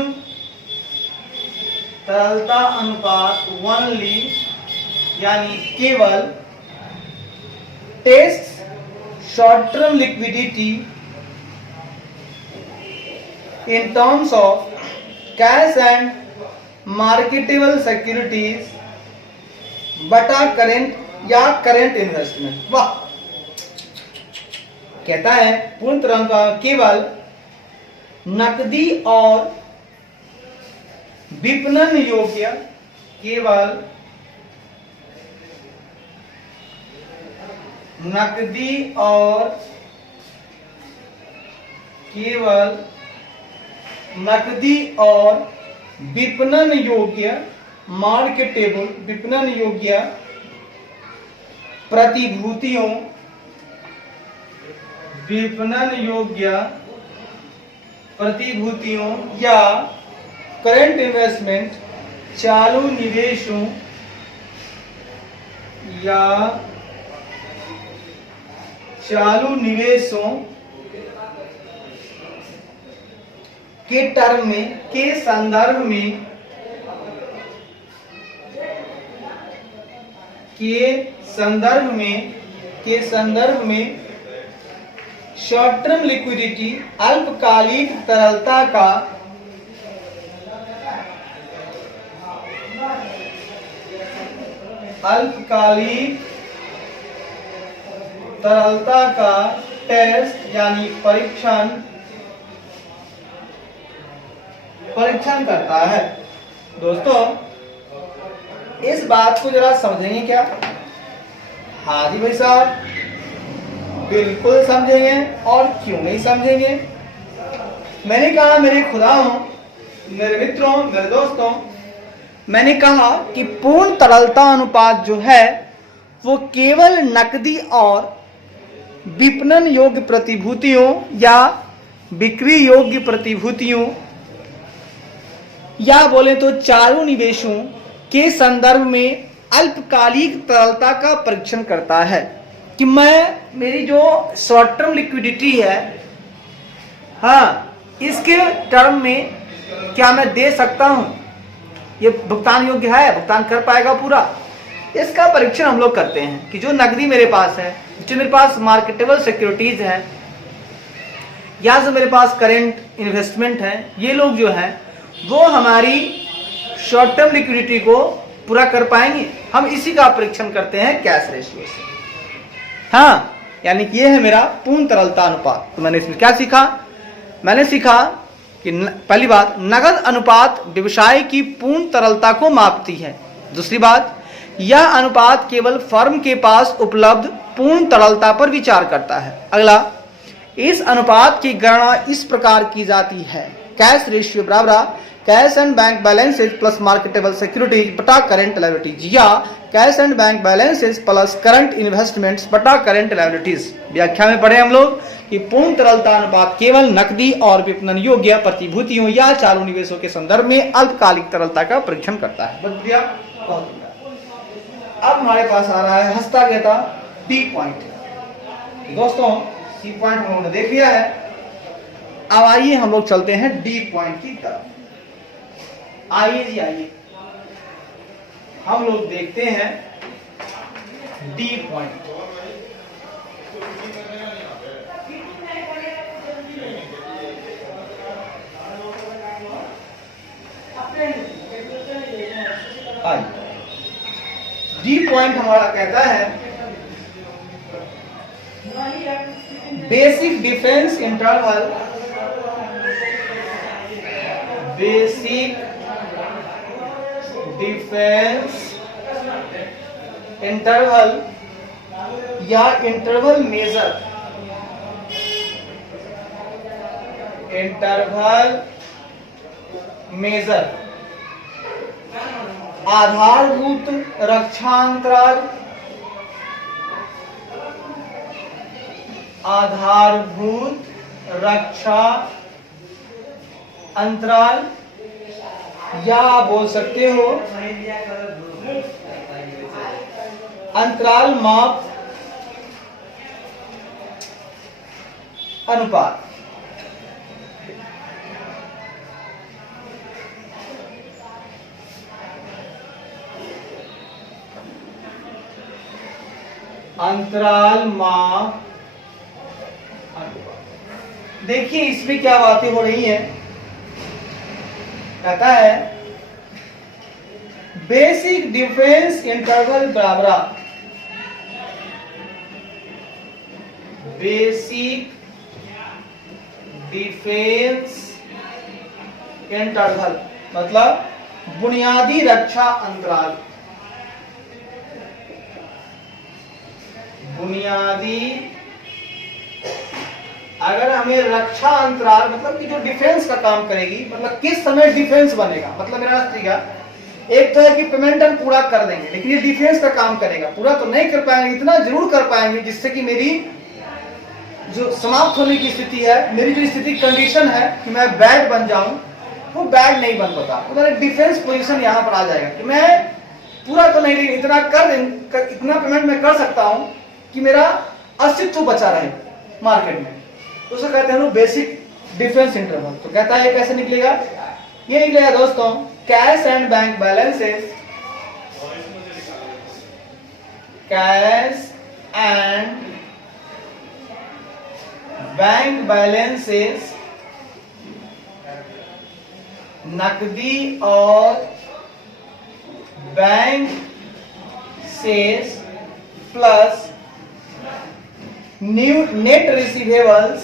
तरलता अनुपात ओनली, यानी केवल test short term liquidity in terms of cash and marketable securities बटा करेंट या करेंट इन्वेस्टमेंट। वाह, कहता है पूर्ण तरलता केवल नकदी और विपणन योग्य, केवल नकदी और केवल नकदी और विपणन योग्य मार्केटेबल विपणन योग्य प्रतिभूतियों विपणन योग्य प्रतिभूतियों या करंट इन्वेस्टमेंट चालू निवेशों या चालू निवेशों के टर्म में के संदर्भ में शॉर्ट टर्म लिक्विडिटी अल्पकालिक तरलता का टेस्ट यानी परीक्षण करता है। दोस्तों इस बात को जरा समझेंगे क्या? हाँ जी भाई साहब, बिल्कुल समझेंगे। और क्यों नहीं समझेंगे? मैंने कहा मेरे खुदाओं, मेरे मित्रों, मेरे दोस्तों, मैंने कहा कि पूर्ण तरलता अनुपात जो है वो केवल नकदी और विपणन योग्य प्रतिभूतियों या बिक्री योग्य प्रतिभूतियों या बोले तो चालू निवेशों के संदर्भ में अल्पकालिक तरलता का परीक्षण करता है कि मेरी जो शॉर्ट टर्म लिक्विडिटी है, हाँ, इसके टर्म में क्या मैं दे सकता हूं, ये भुगतान योग्य है, भुगतान कर पाएगा पूरा। इसका परीक्षण हम लोग करते हैं कि जो नकदी मेरे पास है, जो मेरे पास मार्केटेबल सिक्योरिटीज है या जो मेरे पास करंट इन्वेस्टमेंट है, ये लोग जो है वो हमारी शॉर्ट टर्म लिक्विडिटी को पूरा कर पाएंगे। हम इसी का परीक्षण करते हैं कैश रेशियो से। हाँ, यानी कि ये है मेरा पूर्ण तरलता अनुपात। तो मैंने इसमें क्या सीखा? मैंने सीखा कि पहली बात, नगद अनुपात व्यवसाय की पूर्ण तरलता को मापती है। दूसरी बात, यह अनुपात केवल फर्म के पास उपलब्ध पूर्ण तरलता पर विचार करता है। अगला, इस अनुपात की गणना इस प्रकार की जाती है: कैश रेशियो बराबर cash and bank balances plus marketable securities बटा करंट लायबिलिटीज, या cash and bank balances plus current investments बटा करंट लायबिलिटीज। व्याख्या में पढ़े हम लोग कि पूर्ण तरलता अनुपात केवल नकदी और विपणन योग्य प्रतिभूतियों या चालू निवेशों के संदर्भ में अल्पकालिक तरलता का परीक्षण करता है। बच गया? बहुत बढ़िया। अब हमारे पास आ रहा है हस्तक्षेप डी पॉइंट। दोस्तों सी पॉइंट हम लोगों ने देख लिया है। अब आइए हम लोग चलते हैं डी पॉइंट की तरफ। आइए जी, आइए हम लोग देखते हैं डी पॉइंट। डी पॉइंट हमारा कहता है basic defence interval, basic defence interval या इंटरवल मेजर, इंटरवल मेजर आधारभूत रक्षांतराल, आधारभूत रक्षा अंतराल, या बोल सकते हो अंतराल माप अनुपात। अंतराल माप अनुपात। देखिए इसमें क्या बातें हो रही हैं। कहता है बेसिक डिफेंस इंटरवल बराबर बेसिक डिफेंस इंटरवल मतलब बुनियादी रक्षा अंतराल, बुनियादी अगर हमें रक्षा अंतराल मतलब कि जो डिफेंस का काम करेगी, मतलब किस समय डिफेंस बनेगा, मतलब मेरा तरीका एक तो है कि पेमेंट हम पूरा कर देंगे, लेकिन ये डिफेंस का काम करेगा, पूरा तो नहीं कर पाएंगे, इतना जरूर कर पाएंगे जिससे कि मेरी जो समाप्त होने की स्थिति है, मेरी जो स्थिति कंडीशन है कि मैं बैड बन जाऊं, वो बैड नहीं बन पाता। तो मेरा डिफेंस पोजीशन यहाँ पर आ जाएगा कि मैं पूरा तो नहीं, लेकिन इतना इतना पेमेंट मैं कर सकता हूं कि मेरा अस्तित्व बचा रहे मार्केट में। तो उसे कहते हैं बेसिक डिफेंस इंटरवल। तो कहता है कैसे निकलेगा, ये निकलेगा दोस्तों, cash and bank balances, cash and bank balances, नकदी और बैंक शेष plus new net receivables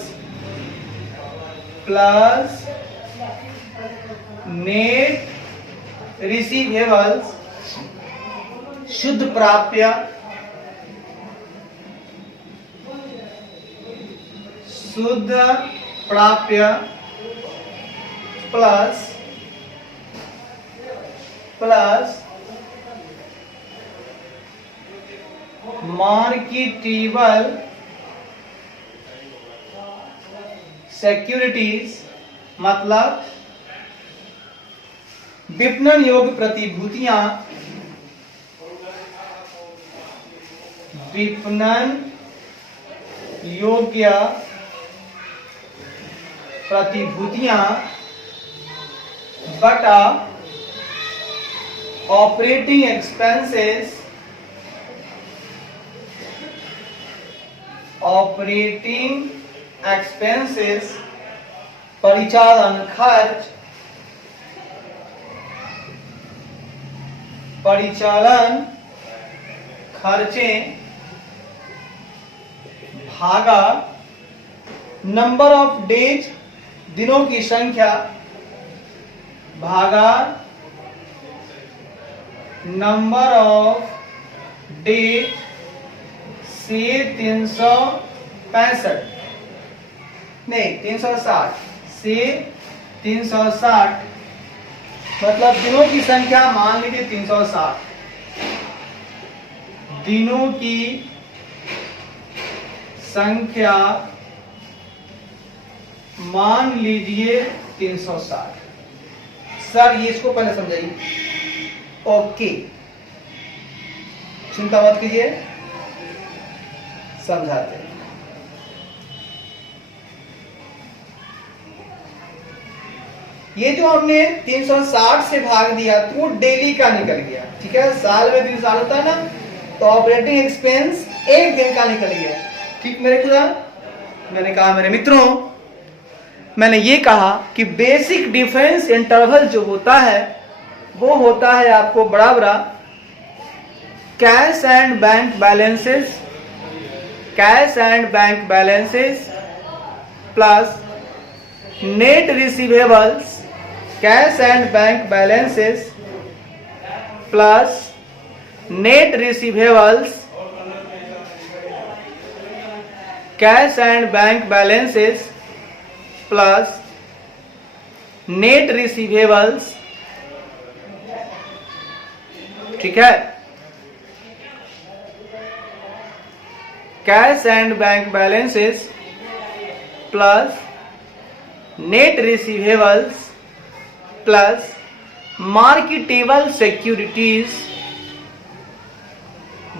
plus net receivables, शुद्ध प्राप्य, शुद्ध प्राप्य प्लस मार्केटेबल सिक्योरिटीज, मतलब विपणन योग्य प्रतिभूतियां, विपणन योग्य प्रतिभूतियां बटा ऑपरेटिंग एक्सपेंसेस, ऑपरेटिंग एक्सपेंसेस परिचालन खर्च, परिचालन खर्चें भागा नंबर ऑफ डेज, दिनों की संख्या, भागा नंबर ऑफ डेज से 365 नहीं 360 से 360, मतलब दिनों की संख्या मान लीजिए 360, दिनों की संख्या मान लीजिए 360। सर ये इसको पहले समझाइए। ओके, चिंता मत कीजिए, समझाते हैं। ये जो हमने 360 से भाग दिया तो वो डेली का निकल गया, ठीक है। साल में 3 साल होता है ना, तो ऑपरेटिंग एक्सपेंस एक दिन का निकल गया, ठीक मेरे खुदा। मैंने कहा मेरे मित्रों, मैंने ये कहा कि बेसिक डिफेंस इंटरवल जो होता है वो होता है आपको बड़ा बड़ा cash and bank balances, cash and bank balances plus net receivables, cash and bank balances plus net receivables, cash and bank balances plus net receivables, ठीक है। Cash and bank balances plus net receivables plus marketable securities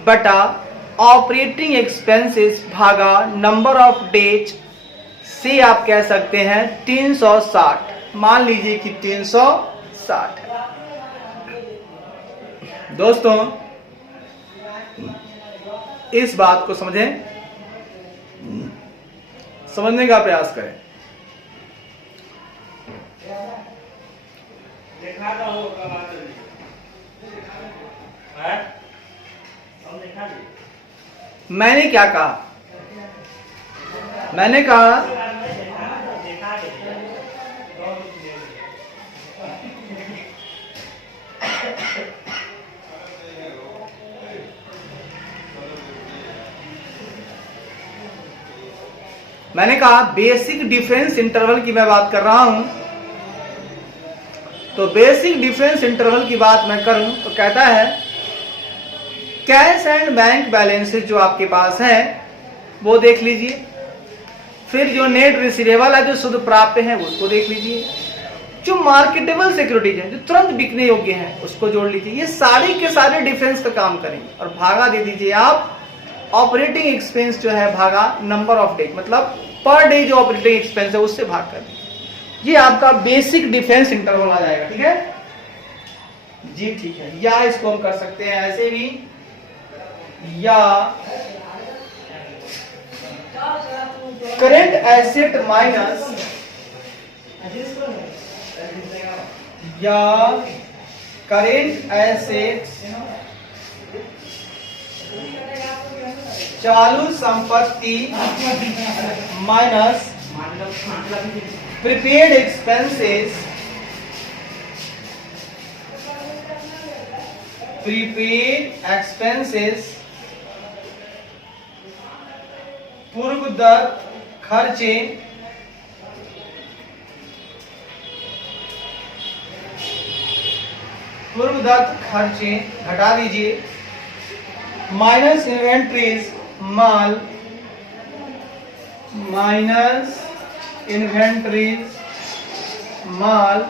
बटा operating expenses भागा number of days से आप कह सकते हैं 360। मान लीजिए कि 360 है। दोस्तों इस बात को समझें, समझने का प्रयास करें। मैंने क्या कहा, मैंने कहा मैंने कहा बेसिक डिफरेंस इंटरवल की मैं बात कर रहा हूं, तो बेसिक डिफरेंस इंटरवल की बात मैं करूं तो कहता है कैश एंड बैंक बैलेंसेस जो आपके पास है वो देख लीजिए, फिर जो नेट रिसीवेबल है जो शुद्ध प्राप्य है उसको देख लीजिए, जो मार्केटेबल सिक्योरिटीज है जो तुरंत बिकने योग्य है उसको जोड़ लीजिए। ये सारे के सारे डिफरेंस का काम करेंगे और भागा दे दीजिए आप ऑपरेटिंग एक्सपेंस जो है भागा नंबर ऑफ डे, मतलब पर डे जो ऑपरेटिंग एक्सपेंस है उससे भाग कर दीजिए। ये आपका बेसिक डिफरेंस इंटरवल आ जाएगा। ठीक है जी, ठीक है। या इसको हम कर सकते हैं ऐसे भी, या करेंट एसेट माइनस, या करेंट एसेट चालू संपत्ति minus prepaid expenses, prepaid expenses पूर्वदत्त खर्चे घटा दीजिए, माइनस इन्वेंट्रीज माल, माइनस इन्वेंट्रीज माल,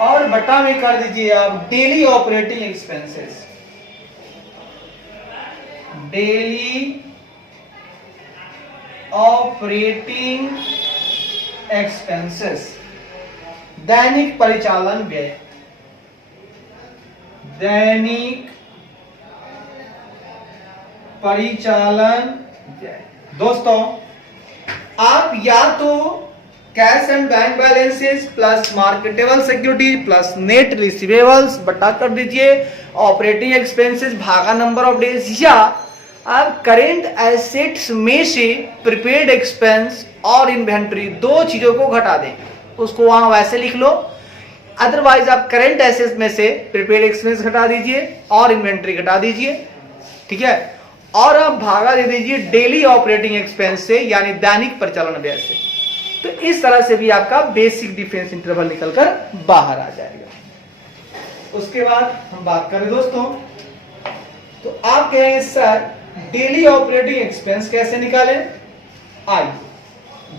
और बटा में कर दीजिए आप daily operating expenses, daily operating expenses, दैनिक परिचालन व्यय, दैनिक परिचालन व्यय। दोस्तों आप या तो cash and bank balances plus marketable security plus net receivables बटा कर दीजिए ऑपरेटिंग एक्सपेंसेस भागा नंबर ऑफ डेज, या आप करेंट एसेट्स में से प्रीपेड एक्सपेंस और इन्वेंट्री दो चीजों को घटा दें, उसको वहां वैसे लिख लो। अदरवाइज आप करेंट एसेट्स में से प्रीपेड एक्सपेंस घटा दीजिए और इन्वेंट्री घटा दीजिए। ठीक है, और आप भागा दे दीजिए डेली ऑपरेटिंग एक्सपेंस से, यानी दैनिक परिचालन व्यय से। तो इस तरह से भी आपका बेसिक डिफरेंस इंटरवल निकलकर बाहर आ जाएगा। उसके बाद हम बात करें दोस्तों, तो आप कहेंगे सर डेली ऑपरेटिंग एक्सपेंस कैसे निकालें? आइए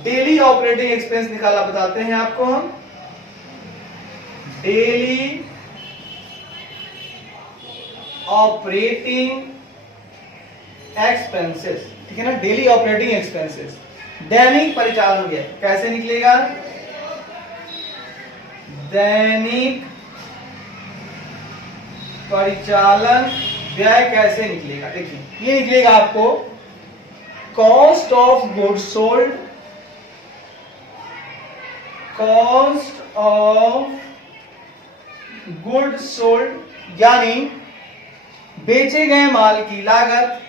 डेली ऑपरेटिंग एक्सपेंस निकालना बताते हैं आपको हम। डेली ऑपरेटिंग एक्सपेंसेस, ठीक है ना, डेली ऑपरेटिंग एक्सपेंसेस दैनिक परिचालन व्यय कैसे निकलेगा? दैनिक परिचालन व्यय कैसे निकलेगा? देखिए ये निकलेगा आपको cost of goods sold, cost of goods sold, यानी बेचे गए माल की लागत,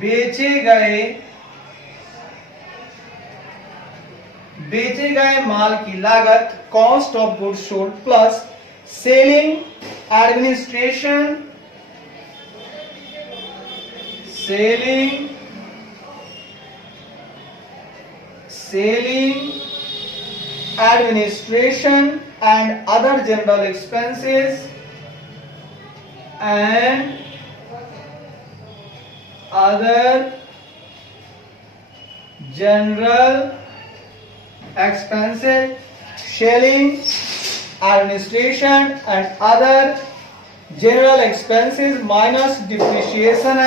बेचे गए माल की लागत cost of goods sold plus selling administration, selling administration and other general expenses and other general expenses, selling, administration and other general expenses minus depreciation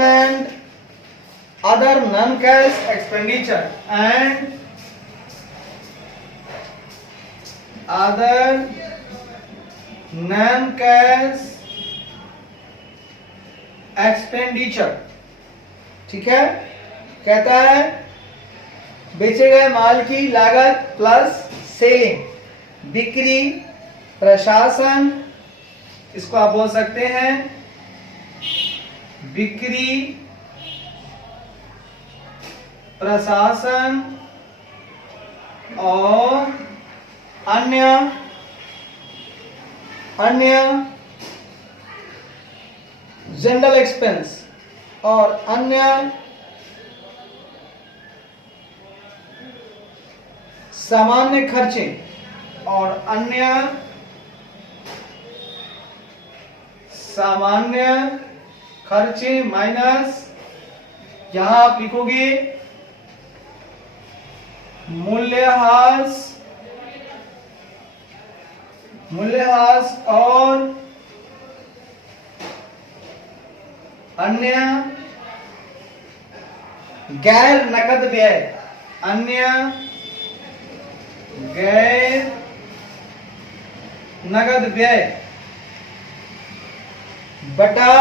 and other non-cash expenditure and other non-cash expenditure। ठीक है, कहता है बेचे गए माल की लागत plus selling, बिक्री, प्रशासन, इसको आप बोल सकते हैं बिक्री, प्रशासन और अन्य जनरल एक्सपेंस और अन्य सामान्य खर्चे और अन्य सामान्य खर्चे माइनस, यहां आप लिखोगे मूल्यह्रास और अन्य गैर नकद व्यय, अन्य गैर नकद व्यय बटा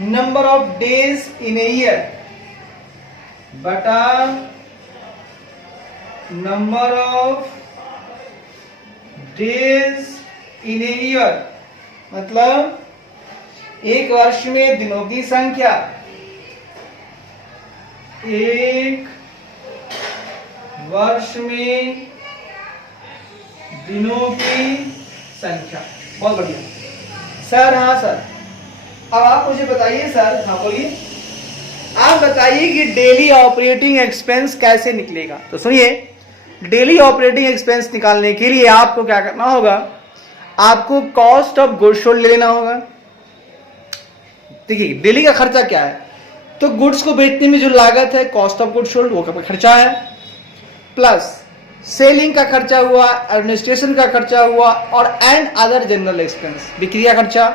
number of days in a year, बटा number of days in a year, मतलब एक वर्ष में दिनों की संख्या, एक वर्ष में दिनों की संख्या। बहुत बढ़िया सर। हाँ सर, अब आप मुझे बताइए सर। हाँ बोलिए, आप बताइए कि डेली ऑपरेटिंग एक्सपेंस कैसे निकलेगा। तो सुनिए, डेली ऑपरेटिंग एक्सपेंस निकालने के लिए आपको क्या करना होगा, आपको कॉस्ट ऑफ गुड्स सोल्ड ले लेना होगा। देखिए डेली का खर्चा क्या है, तो गुड्स को बेचने में जो लागत है कॉस्ट ऑफ गुड्स सोल्ड, वो का खर्चा है, प्लस सेलिंग का खर्चा हुआ, एडमिनिस्ट्रेशन का खर्चा हुआ और एंड अदर जनरल एक्सपेंस, बिक्री का खर्चा,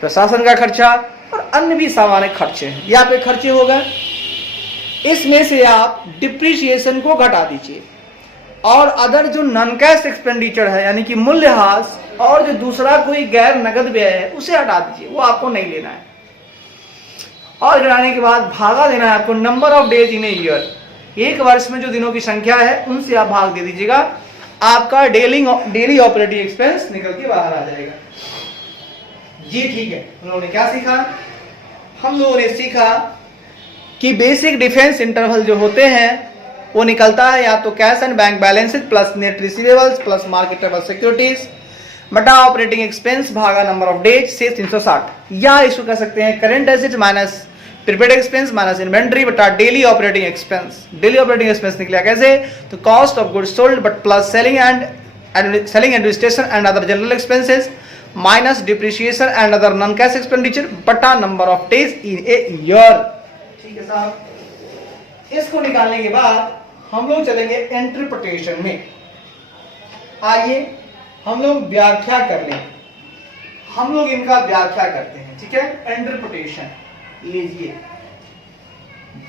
प्रशासन का खर्चा और अन्य भी सामान्य खर्चे हैं, ये आपके खर्चे हो गए। इसमें से आप डिप्रिसिएशन को घटा दीजिए और अदर जो नॉन कैश एक्सपेंडिचर है यानी कि मूल्यह्रास और जो दूसरा कोई गैर नगद व्यय है उसे हटा दीजिए, वो आपको नहीं लेना है। और घटाने के बाद भागा देना है आपको number of days in a year, एक वर्ष में जो दिनों की संख्या है उनसे आप भाग दे दीजिएगा, आपका डेली ऑपरेटिंग एक्सपेंस निकल के बाहर आ जाएगा। जी ठीक है। हम लोगों ने क्या सीखा, हम लोगों ने सीखा कि बेसिक डिफेंस इंटरवल जो होते हैं वो निकलता है या तो cash and bank balances plus net receivables plus marketable securities बटा ऑपरेटिंग एक्सपेंस भागा नंबर ऑफ डेज से 360, या इसको कह सकते हैं current assets minus prepaid expense minus inventory बटा daily operating expense. Daily operating expense निकला कैसे, तो cost of goods sold but plus selling administration and other general expenses minus depreciation and other non cash expenditure बटा number of days in a year. ठीक है साहब। इसको निकालने के बाद हम लोग चलेंगे इंटरप्रिटेशन में। आइए हम लोग व्याख्या कर लें, हम लोग इनका व्याख्या करते हैं। ठीक है, इंटरप्रिटेशन लीजिए,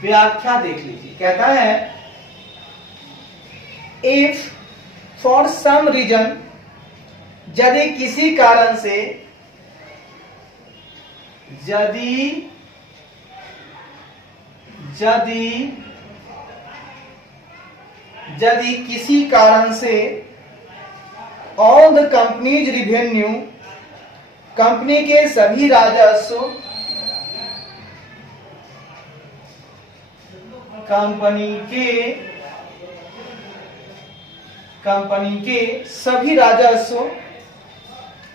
व्याख्या देख लीजिए। कहता है इफ फॉर सम रीजन, यदि किसी कारण से, यदि किसी कारण से all the companies revenue, company के सभी राजस्व,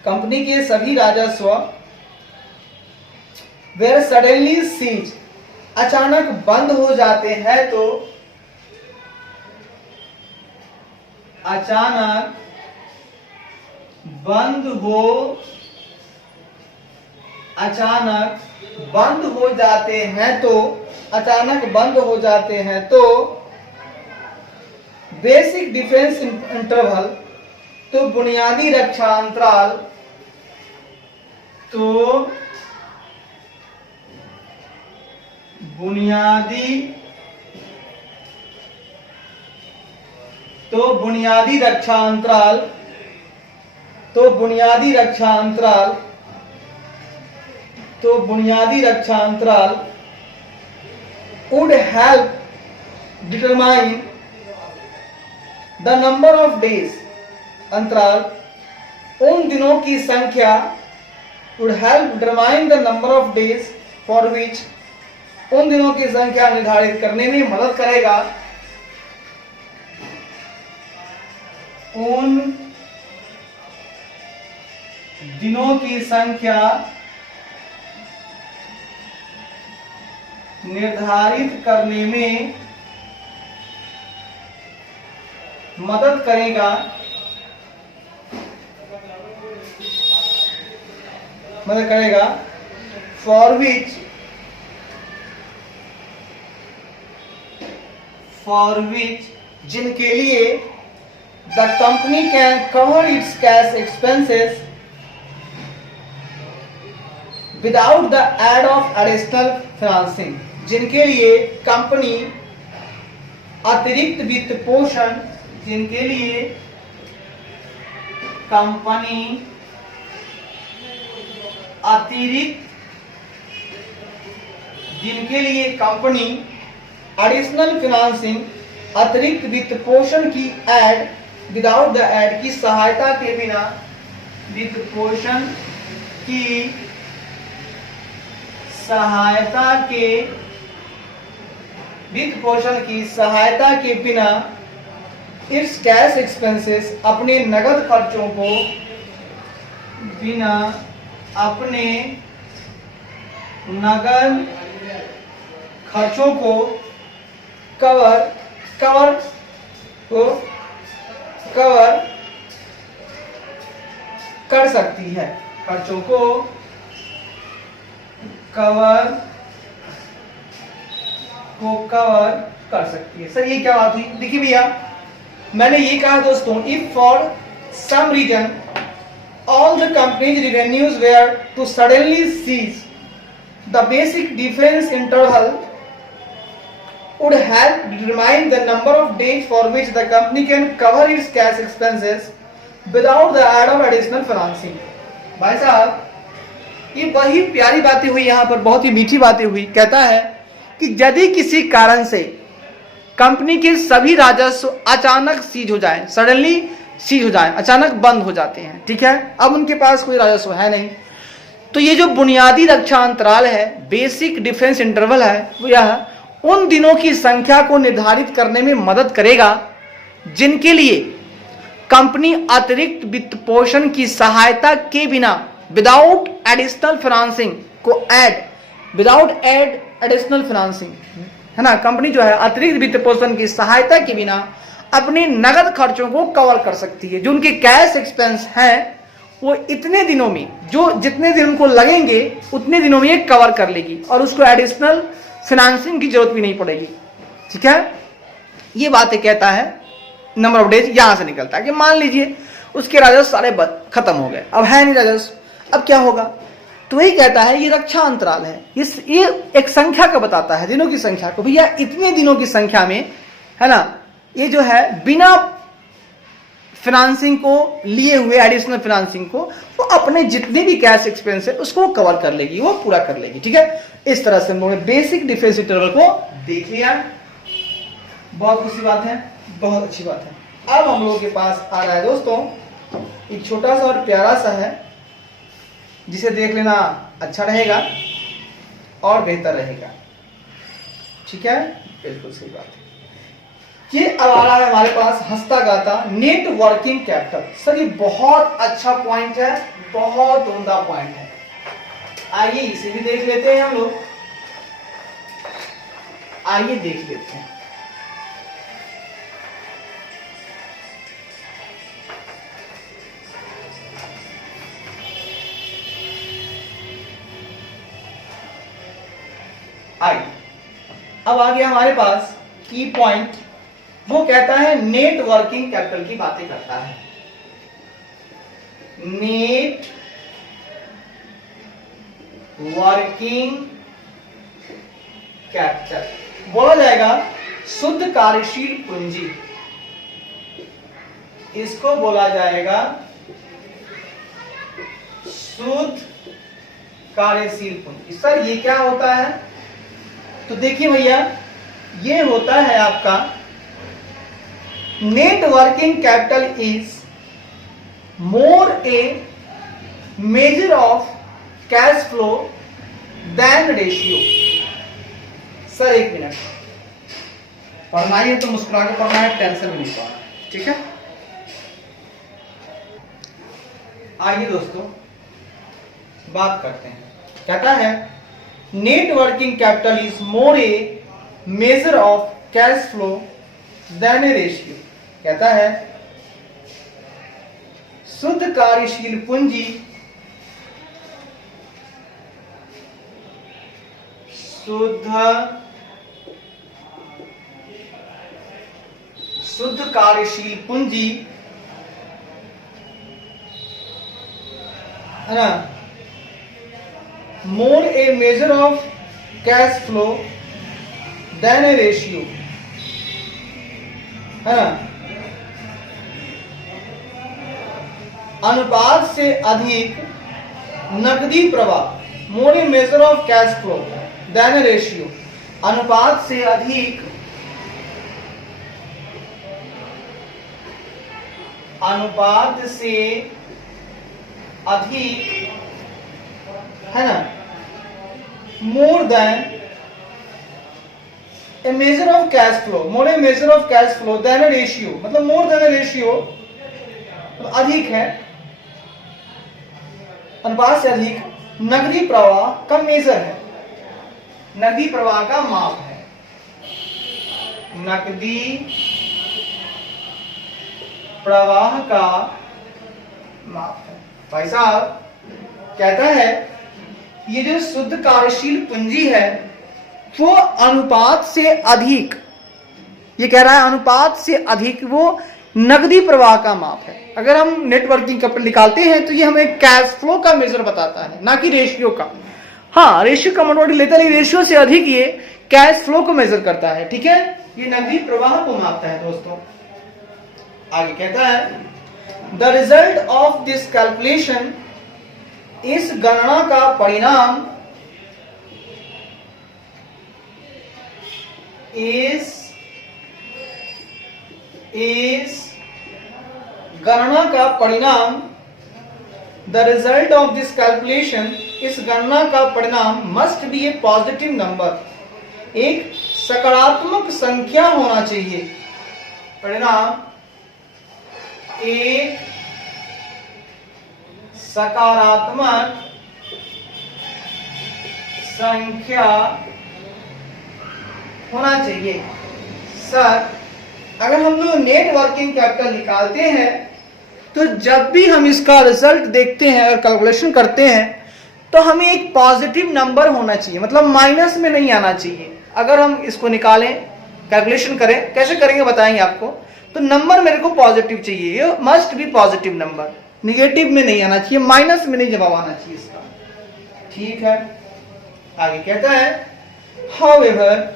कंपनी के सभी राजस्व वेर सडनली सीज, अचानक बंद हो जाते हैं, तो अचानक बंद हो जाते हैं तो बेसिक डिफेंस इंटरवल, तो बुनियादी रक्षा अंतराल, बुनियादी रक्षा अंतराल would help determine the number of days, अंतराल उन दिनों की संख्या, would help determine the number of days for which, उन दिनों की संख्या निर्धारित करने में मदद करेगा, उन दिनों की संख्या निर्धारित करने में मदद करेगा, फॉर विच जिनके लिए the company can cover its cash expenses without the aid of additional financing, जिनके लिए कंपनी अतिरिक्त वित्त पोषण, जिनके लिए कंपनी एडिशनल फाइनेंसिंग, अतिरिक्त वित्त पोषण की एड, विदाउट द एड की सहायता के बिना, वित्त पोषण की सहायता के बिना इट्स कैश एक्सपेंसेस, अपने नगद खर्चों को कवर कर सकती है, कवर कर सकती है। सर ये क्या बात हुई? देखिए भैया, मैंने ये कहा दोस्तों, if for some reason all the company's revenues were to suddenly cease, the basic difference interval would help determine the number of days for which the company can cover its cash expenses without the aid of additional financing। भाई साहब, ये वही प्यारी बातें हुई, यहाँ पर बहुत ही मीठी बातें हुई। कहता है कि यदि किसी कारण से कंपनी के सभी राजस्व अचानक सीज हो जाए, सडनली सीज हो जाए, अचानक बंद हो जाते हैं, ठीक है, अब उनके पास कोई राजस्व है नहीं, तो ये जो बुनियादी रक्षा अंतराल है, बेसिक डिफरेंस इंटरवल है, वो यह उन दिनों की संख्या को निर्धारित करने में मदद करेगा जिनके लिए कंपनी अतिरिक्त वित्त पोषण की सहायता के बिना, विदाउट एडिशनल फाइनेंसिंग को विदाउट एडिशनल फाइनेंसिंग, है ना, कंपनी जो है अतिरिक्त वित्त पोषण की सहायता के बिना अपने नगद खर्चों को कवर कर सकती है। जो उनके कैश एक्सपेंस हैं वो इतने दिनों में, जो जितने दिन उनको लगेंगे उतने दिनों में ये कवर कर लेगी और उसको एडिशनल फाइनेंसिंग की जरूरत भी नहीं पड़ेगी, ठीक है। ये बातें कहता है, नंबर ऑफ डेज यहां से निकलता है कि मान लीजिए उसके राजस्व सारे खत्म हो गए, अब है नहीं राजस्व, अब क्या होगा? तो वही कहता है ये रक्षा अंतराल है, ये एक संख्या का बताता है, दिनों की संख्या को, भैया इतने दिनों की संख्या में, है ना, ये जो है बिना फाइनेंसिंग को लिए हुए, एडिशनल फाइनेंसिंग को, वो अपने जितने भी कैश एक्सपेंस है उसको कवर कर लेगी, वो पूरा कर लेगी, ठीक है। इस तरह से हम लोगों ने बेसिक डिफरेंस इंटरवल को देख लिया। बहुत खुशी बात है, बहुत अच्छी बात है। अब हम लोगों के पास आ रहा है दोस्तों एक छोटा सा और प्यारा सा है, जिसे देख लेना अच्छा रहेगा और बेहतर रहेगा, ठीक है, बिल्कुल सही बात है। ये अब आ रहा है हमारे पास हंसता गाता नेट वर्किंग कैपिटल। सर ये बहुत अच्छा पॉइंट है, बहुत उम्दा पॉइंट है, आइए इसे भी देख लेते हैं हम लोग, आइए देख लेते हैं। आइए, अब आ गया हमारे पास की पॉइंट, वो कहता है नेट वर्किंग कैपिटल की बातें करता है। नेट वर्किंग कैपिटल बोला जाएगा शुद्ध कार्यशील पूंजी, इसको बोला जाएगा शुद्ध कार्यशील पूंजी। सर ये क्या होता है? तो देखिए भैया, ये होता है आपका net working capital is more a measure of cash flow than ratio. Sir एक मिनट, पढ़ना है तो मुस्कुरा के पढ़ना है, टेंशन में नहीं पढ़ना, ठीक है। आइए दोस्तों बात करते हैं। कहता है net working capital is more a measure of cash flow than a ratio. कहता है शुद्ध कार्यशील पूंजी शुद्ध कार्यशील पूंजी है ना, more a measure of cash flow than a ratio, है ना, अनुपात से अधिक नकदी प्रवाह, more a measure of cash flow than a ratio, अनुपात से अधिक है ना, more than a measure of cash flow, more a measure of cash flow than a ratio, मतलब मोर देन ए रेशियो अधिक है, अनुपात से अधिक नकदी प्रवाह का मेजर है, नकदी प्रवाह का माप है, नकदी प्रवाह का माप है। भाई साहब कहता है ये जो शुद्ध कार्यशील पूंजी है वो अनुपात से अधिक, ये कह रहा है अनुपात से अधिक वो नकदी प्रवाह का माप है। अगर हम नेटवर्किंग कैपिटल निकालते हैं तो ये हमें कैश फ्लो का मेजर बताता है, ना कि रेशियो का। हाँ, रेशियो का मोड लेता नहीं, रेशियो से अधिक ये कैश फ्लो को मेजर करता है। ठीक है, ये नकदी प्रवाह को मापता है दोस्तों। आगे कहता है the result of this calculation, इस गणना का परिणाम, गणना का परिणाम, the result of this calculation, इस गणना का परिणाम must be A positive number, एक सकारात्मक संख्या होना चाहिए। परिणाम एक सकारात्मक संख्या होना चाहिए। सर, अगर हम लोग नेट वर्किंग कैपिटल निकालते हैं तो जब भी हम इसका रिजल्ट देखते हैं और कैलकुलेशन करते हैं तो हमें एक पॉजिटिव नंबर होना चाहिए, मतलब माइनस में नहीं आना चाहिए। अगर हम इसको निकालें, कैलकुलेशन करें, कैसे करेंगे बताएंगे आपको, तो नंबर मेरे को पॉजिटिव चाहिए, ये must be positive number, negative में नहीं आना चाहिए, माइनस में नहीं जवाब आना चाहिए इसका। ठीक है, आगे कहता है हाउएवर,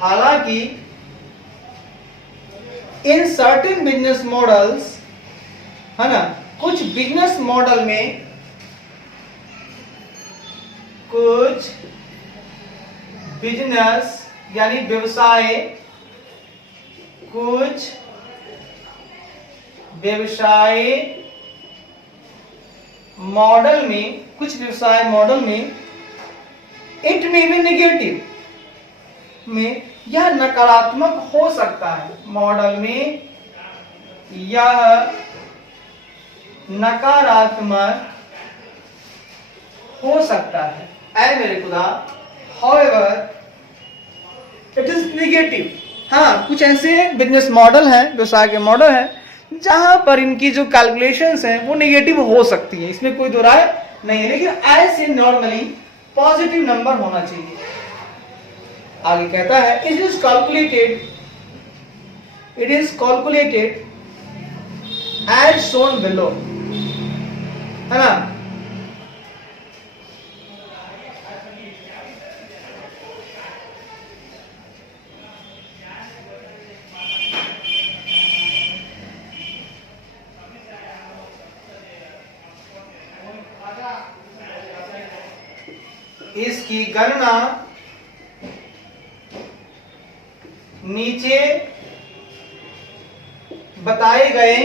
हालांकि इन सर्टेन बिजनेस मॉडल्स, है ना, कुछ बिजनेस मॉडल में, कुछ बिजनेस यानी व्यवसाय, कुछ व्यवसाय मॉडल में, कुछ व्यवसाय मॉडल में इट में भी नेगेटिव में यह नकारात्मक हो सकता है, मॉडल में यह नकारात्मक हो सकता है। ऐ मेरे खुदा, however it is negative। हाँ, कुछ ऐसे बिजनेस मॉडल हैं, व्यवसाय के मॉडल हैं जहां पर इनकी जो कैलकुलेशंस हैं वो नेगेटिव हो सकती है, इसमें कोई दो राय नहीं है, लेकिन ऐसे नॉर्मली पॉजिटिव नंबर होना चाहिए। आगे कहता है it is calculated as shown below, है ना, इसकी गणना नीचे बताए गए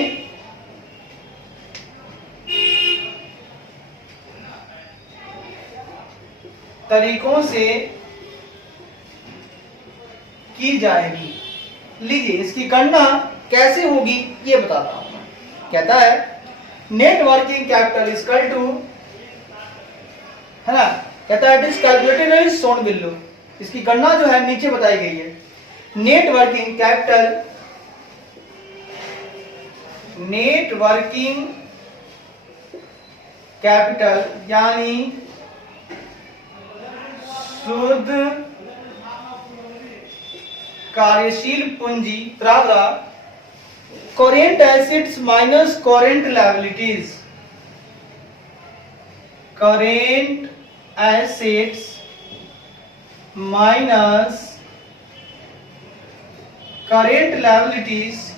तरीकों से की जाएगी। लीजिए, इसकी गणना कैसे होगी ये बताता हूं। कहता है net working capital equal to, है ना, कहता है it is calculated is shown below, इसकी गणना जो है नीचे बताई गई है। नेट वर्किंग कैपिटल यानी शुद्ध कार्यशील पूंजी बराबर current assets minus current liabilities, current assets minus current liabilities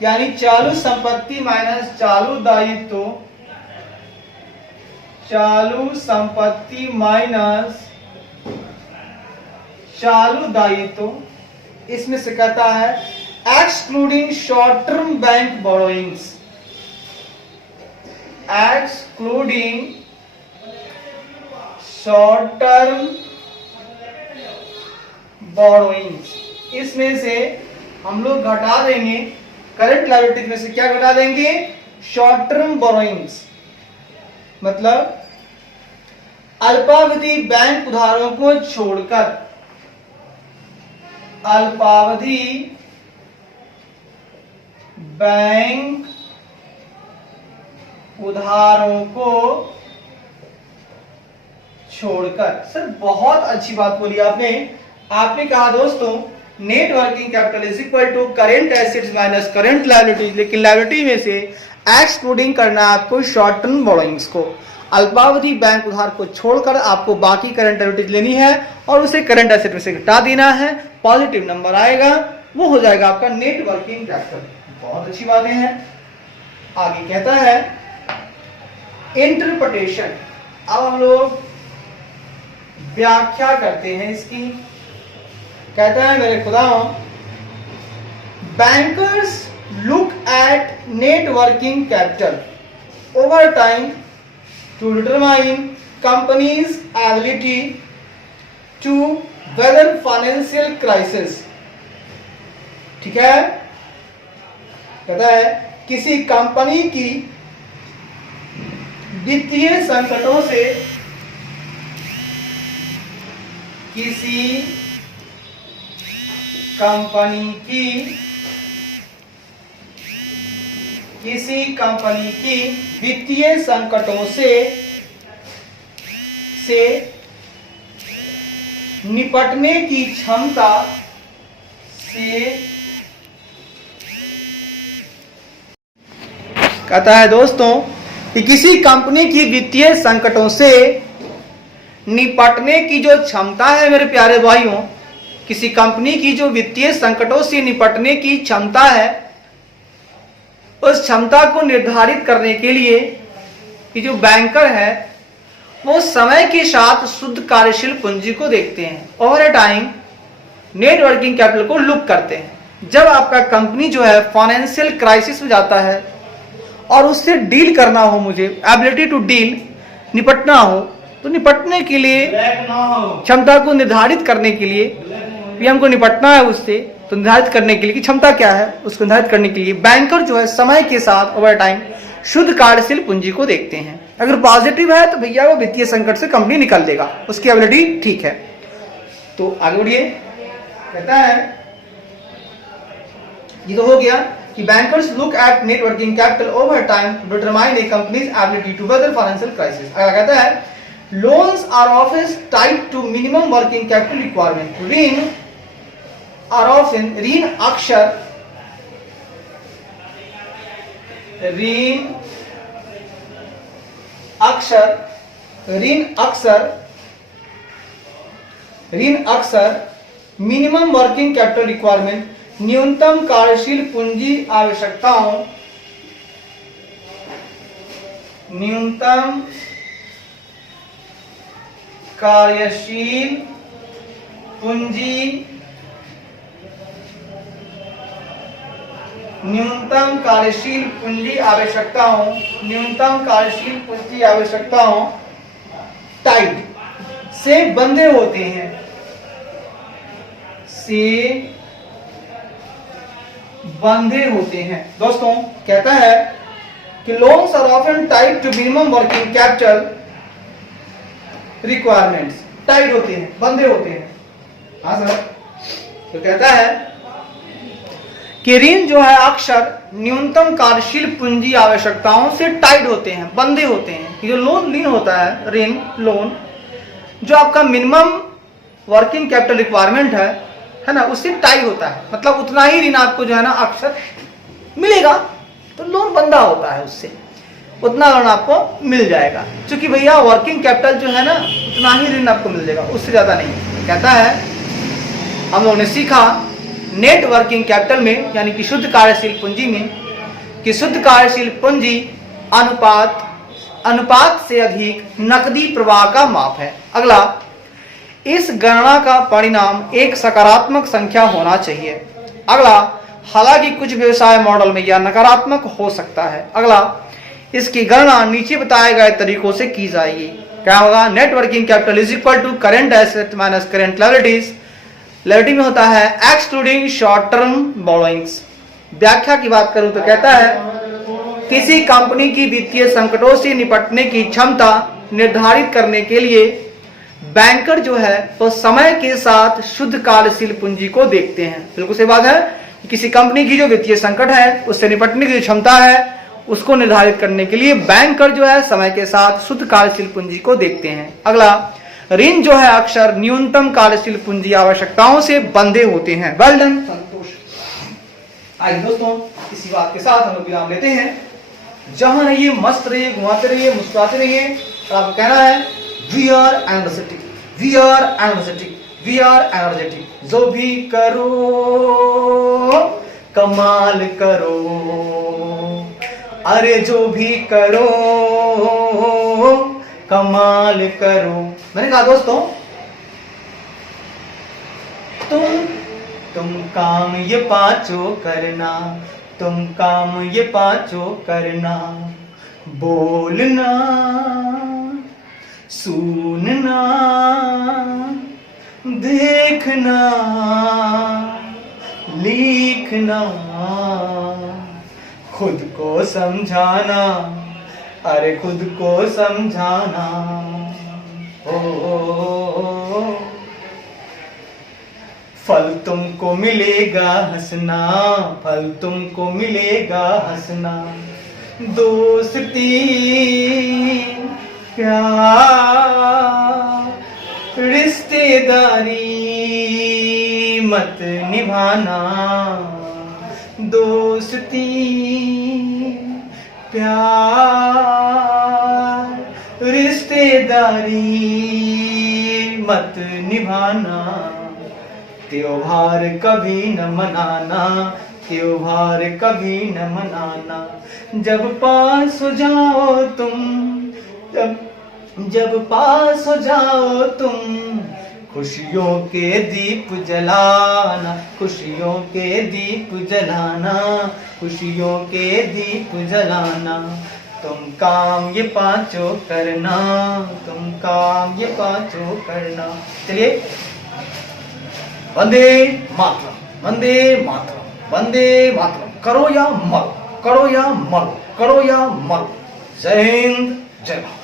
यानी चालू संपत्ति माइनस चालू दायित्व, चालू संपत्ति माइनस चालू दायित्व। इसमें से कहता है excluding short term bank borrowings, excluding short term borrowings. इसमें से हम लोग घटा देंगे करंट लायबिलिटीज में से, क्या घटा देंगे, शॉर्ट टर्म बोरोइंग्स, मतलब अल्पावधि बैंक उधारों को छोड़कर, अल्पावधि बैंक उधारों को छोड़कर। सर बहुत अच्छी बात बोली आपने कहा दोस्तों net working capital is equal to current assets minus current liabilities, लेकिन लायबिलिटी में से एक्सक्लूडिंग करना है आपको शॉर्ट टर्म बोरोइंग्स को, अल्पावधि बैंक उधार को छोड़कर आपको बाकी करंट लायबिलिटीज लेनी है और उसे करंट एसेट में से घटा देना है, पॉजिटिव नंबर आएगा, वो हो जाएगा आपका नेट वर्किंग कैपिटल। बहुत अच्छी बातें हैं। आगे कहता है इंटरप्रिटेशन, अब हम लोग व्याख्या करते हैं इसकी। कहता है मेरे खुदाओं, bankers look at net working capital over time to determine company's ability to weather financial crisis। ठीक है, कहता है किसी कंपनी की वित्तीय संकटों से, किसी कंपनी की वित्तीय संकटों से निपटने की क्षमता से, कहता है दोस्तों कि किसी कंपनी की वित्तीय संकटों से निपटने की जो क्षमता है मेरे प्यारे भाइयों, किसी कंपनी की जो वित्तीय संकटों से निपटने की क्षमता है, उस क्षमता को निर्धारित करने के लिए कि जो बैंकर है वो समय के साथ शुद्ध कार्यशील पूंजी को देखते हैं, ओवर ए टाइम नेट वर्किंग कैपिटल को लुक करते हैं। जब आपका कंपनी जो है फाइनेंशियल क्राइसिस में जाता है और उससे डील करना हो, मुझे एबिलिटी टू डील, निपटना हो, तो निपटने के लिए क्षमता को निर्धारित करने के लिए, पीएम को निपटना है उससे, तो निर्धारित करने के लिए कि क्षमता क्या है उसको निर्धारित करने के लिए बैंकर जो है समय के साथ ओवर टाइम शुद्ध कार्यशील पूंजी को देखते हैं। अगर पॉजिटिव है तो भैया वो वित्तीय संकट से कंपनी निकल देगा, उसकी एबिलिटी ठीक है। तो आगे बढ़िए, कहता है ये तो हो गया कि bankers look at net working capital over time to determine a company's ability to weather financial crisis. अगर कहता है loans are often tied to minimum working capital requirement, ऋण are often ऋण अक्सर मिनिमम वर्किंग कैपिटल रिक्वायरमेंट, न्यूनतम कार्यशील पूंजी आवश्यकताओं, न्यूनतम कार्यशील पूंजी, न्यूनतम कार्यशील पूंजी आवश्यकताओं, न्यूनतम कार्यशील पूंजी आवश्यकताओं टाइड से बंधे होते हैं, से बंधे होते हैं। दोस्तों कहता है कि loans are often tied to minimum working capital requirements, tied होते हैं, बंधे होते हैं। हाँ सर, तो कहता है कि ऋण जो है अक्सर न्यूनतम कार्यशील पूंजी आवश्यकताओं से टाइड होते हैं, बंधे होते हैं। ये जो ऋण होता है, ऋण लोन जो आपका मिनिमम वर्किंग कैपिटल रिक्वायरमेंट है ना, उससे टाई होता है। मतलब उतना ही ऋण आपको जो है ना अक्सर मिलेगा, तो लोन बंधा होता है, उससे उतना ऋण आपको मिल जाएगा। क्योंकि भैया वर्किंग कैपिटल जो है ना उतना ही ऋण आपको मिल जाएगा, उससे ज्यादा नहीं। कहता है हम लोगों ने सीखा नेट वर्किंग कैपिटल में यानी कि शुद्ध कार्यशील पूंजी में कि शुद्ध कार्यशील पूंजी अनुपात से अधिक नकदी प्रवाह का माप है। अगला, इस गणना का परिणाम एक सकारात्मक संख्या होना चाहिए। अगला, हालांकि कुछ व्यवसाय मॉडल में यह नकारात्मक हो सकता है। अगला, इसकी गणना नीचे बताए गए तरीकों से की जाएगी। क्या होगा? Net working capital is equal to current asset minus current liabilities. Liability में होता है एक्सक्लूडिंग शॉर्ट टर्म बोरोइंग्स। व्याख्या की बात करूं तो कहता है किसी कंपनी की वित्तीय संकटों से निपटने की क्षमता निर्धारित करने के लिए बैंकर जो है वो समय के साथ शुद्ध कार्यशील पूंजी को देखते हैं। बिल्कुल सही बात है। किसी कंपनी की जो वित्तीय संकट है उससे निपटने की जो क्षमता है उसको निर्धारित करने के लिए बैंकर जो है समय के साथ शुद्ध कार्यशील पूंजी को देखते हैं। अगला, ऋण जो है अक्सर न्यूनतम कार्यशील पूंजी आवश्यकताओं से बंधे होते हैं। वेल डन, संतोष। आइए दोस्तों, इसी बात के साथ हम लोग विराम लेते हैं। जहां रहिए मस्त रहिए, घुमाते रहिए, मुस्कुराते रहिए। और आपको कहना है we are energetic, we are energetic, we are energetic. जो भी करो कमाल करो, अरे जो भी करो कमाल करो। मैंने कहा दोस्तों तुम काम ये पांचों करना, तुम काम ये पांचों करना, बोलना, सुनना, देखना, लिखना, खुद को समझाना, अरे खुद को समझाना। ओ फल तुमको मिलेगा हंसना, फल तुमको मिलेगा हंसना। दोस्ती प्यार रिश्तेदारी मत निभाना। दोस्ती प्यार रिश्तेदारी मत निभाना। त्योहार कभी न मनाना, त्योहार कभी न मनाना। जब पास हो जाओ तुम, जब पास हो जाओ तुम, खुशियों के दीप जलाना, खुशियों के दीप जलाना, खुशियों के दीप जलाना। तुम काम ये पांचों करना, तुम काम ये पांचों करना। चलिए, वंदे मातरम, वंदे मातरम, वंदे मातरम। करो या मरो, करो या मरो, करो या मरो। जय हिंद, जय भारत।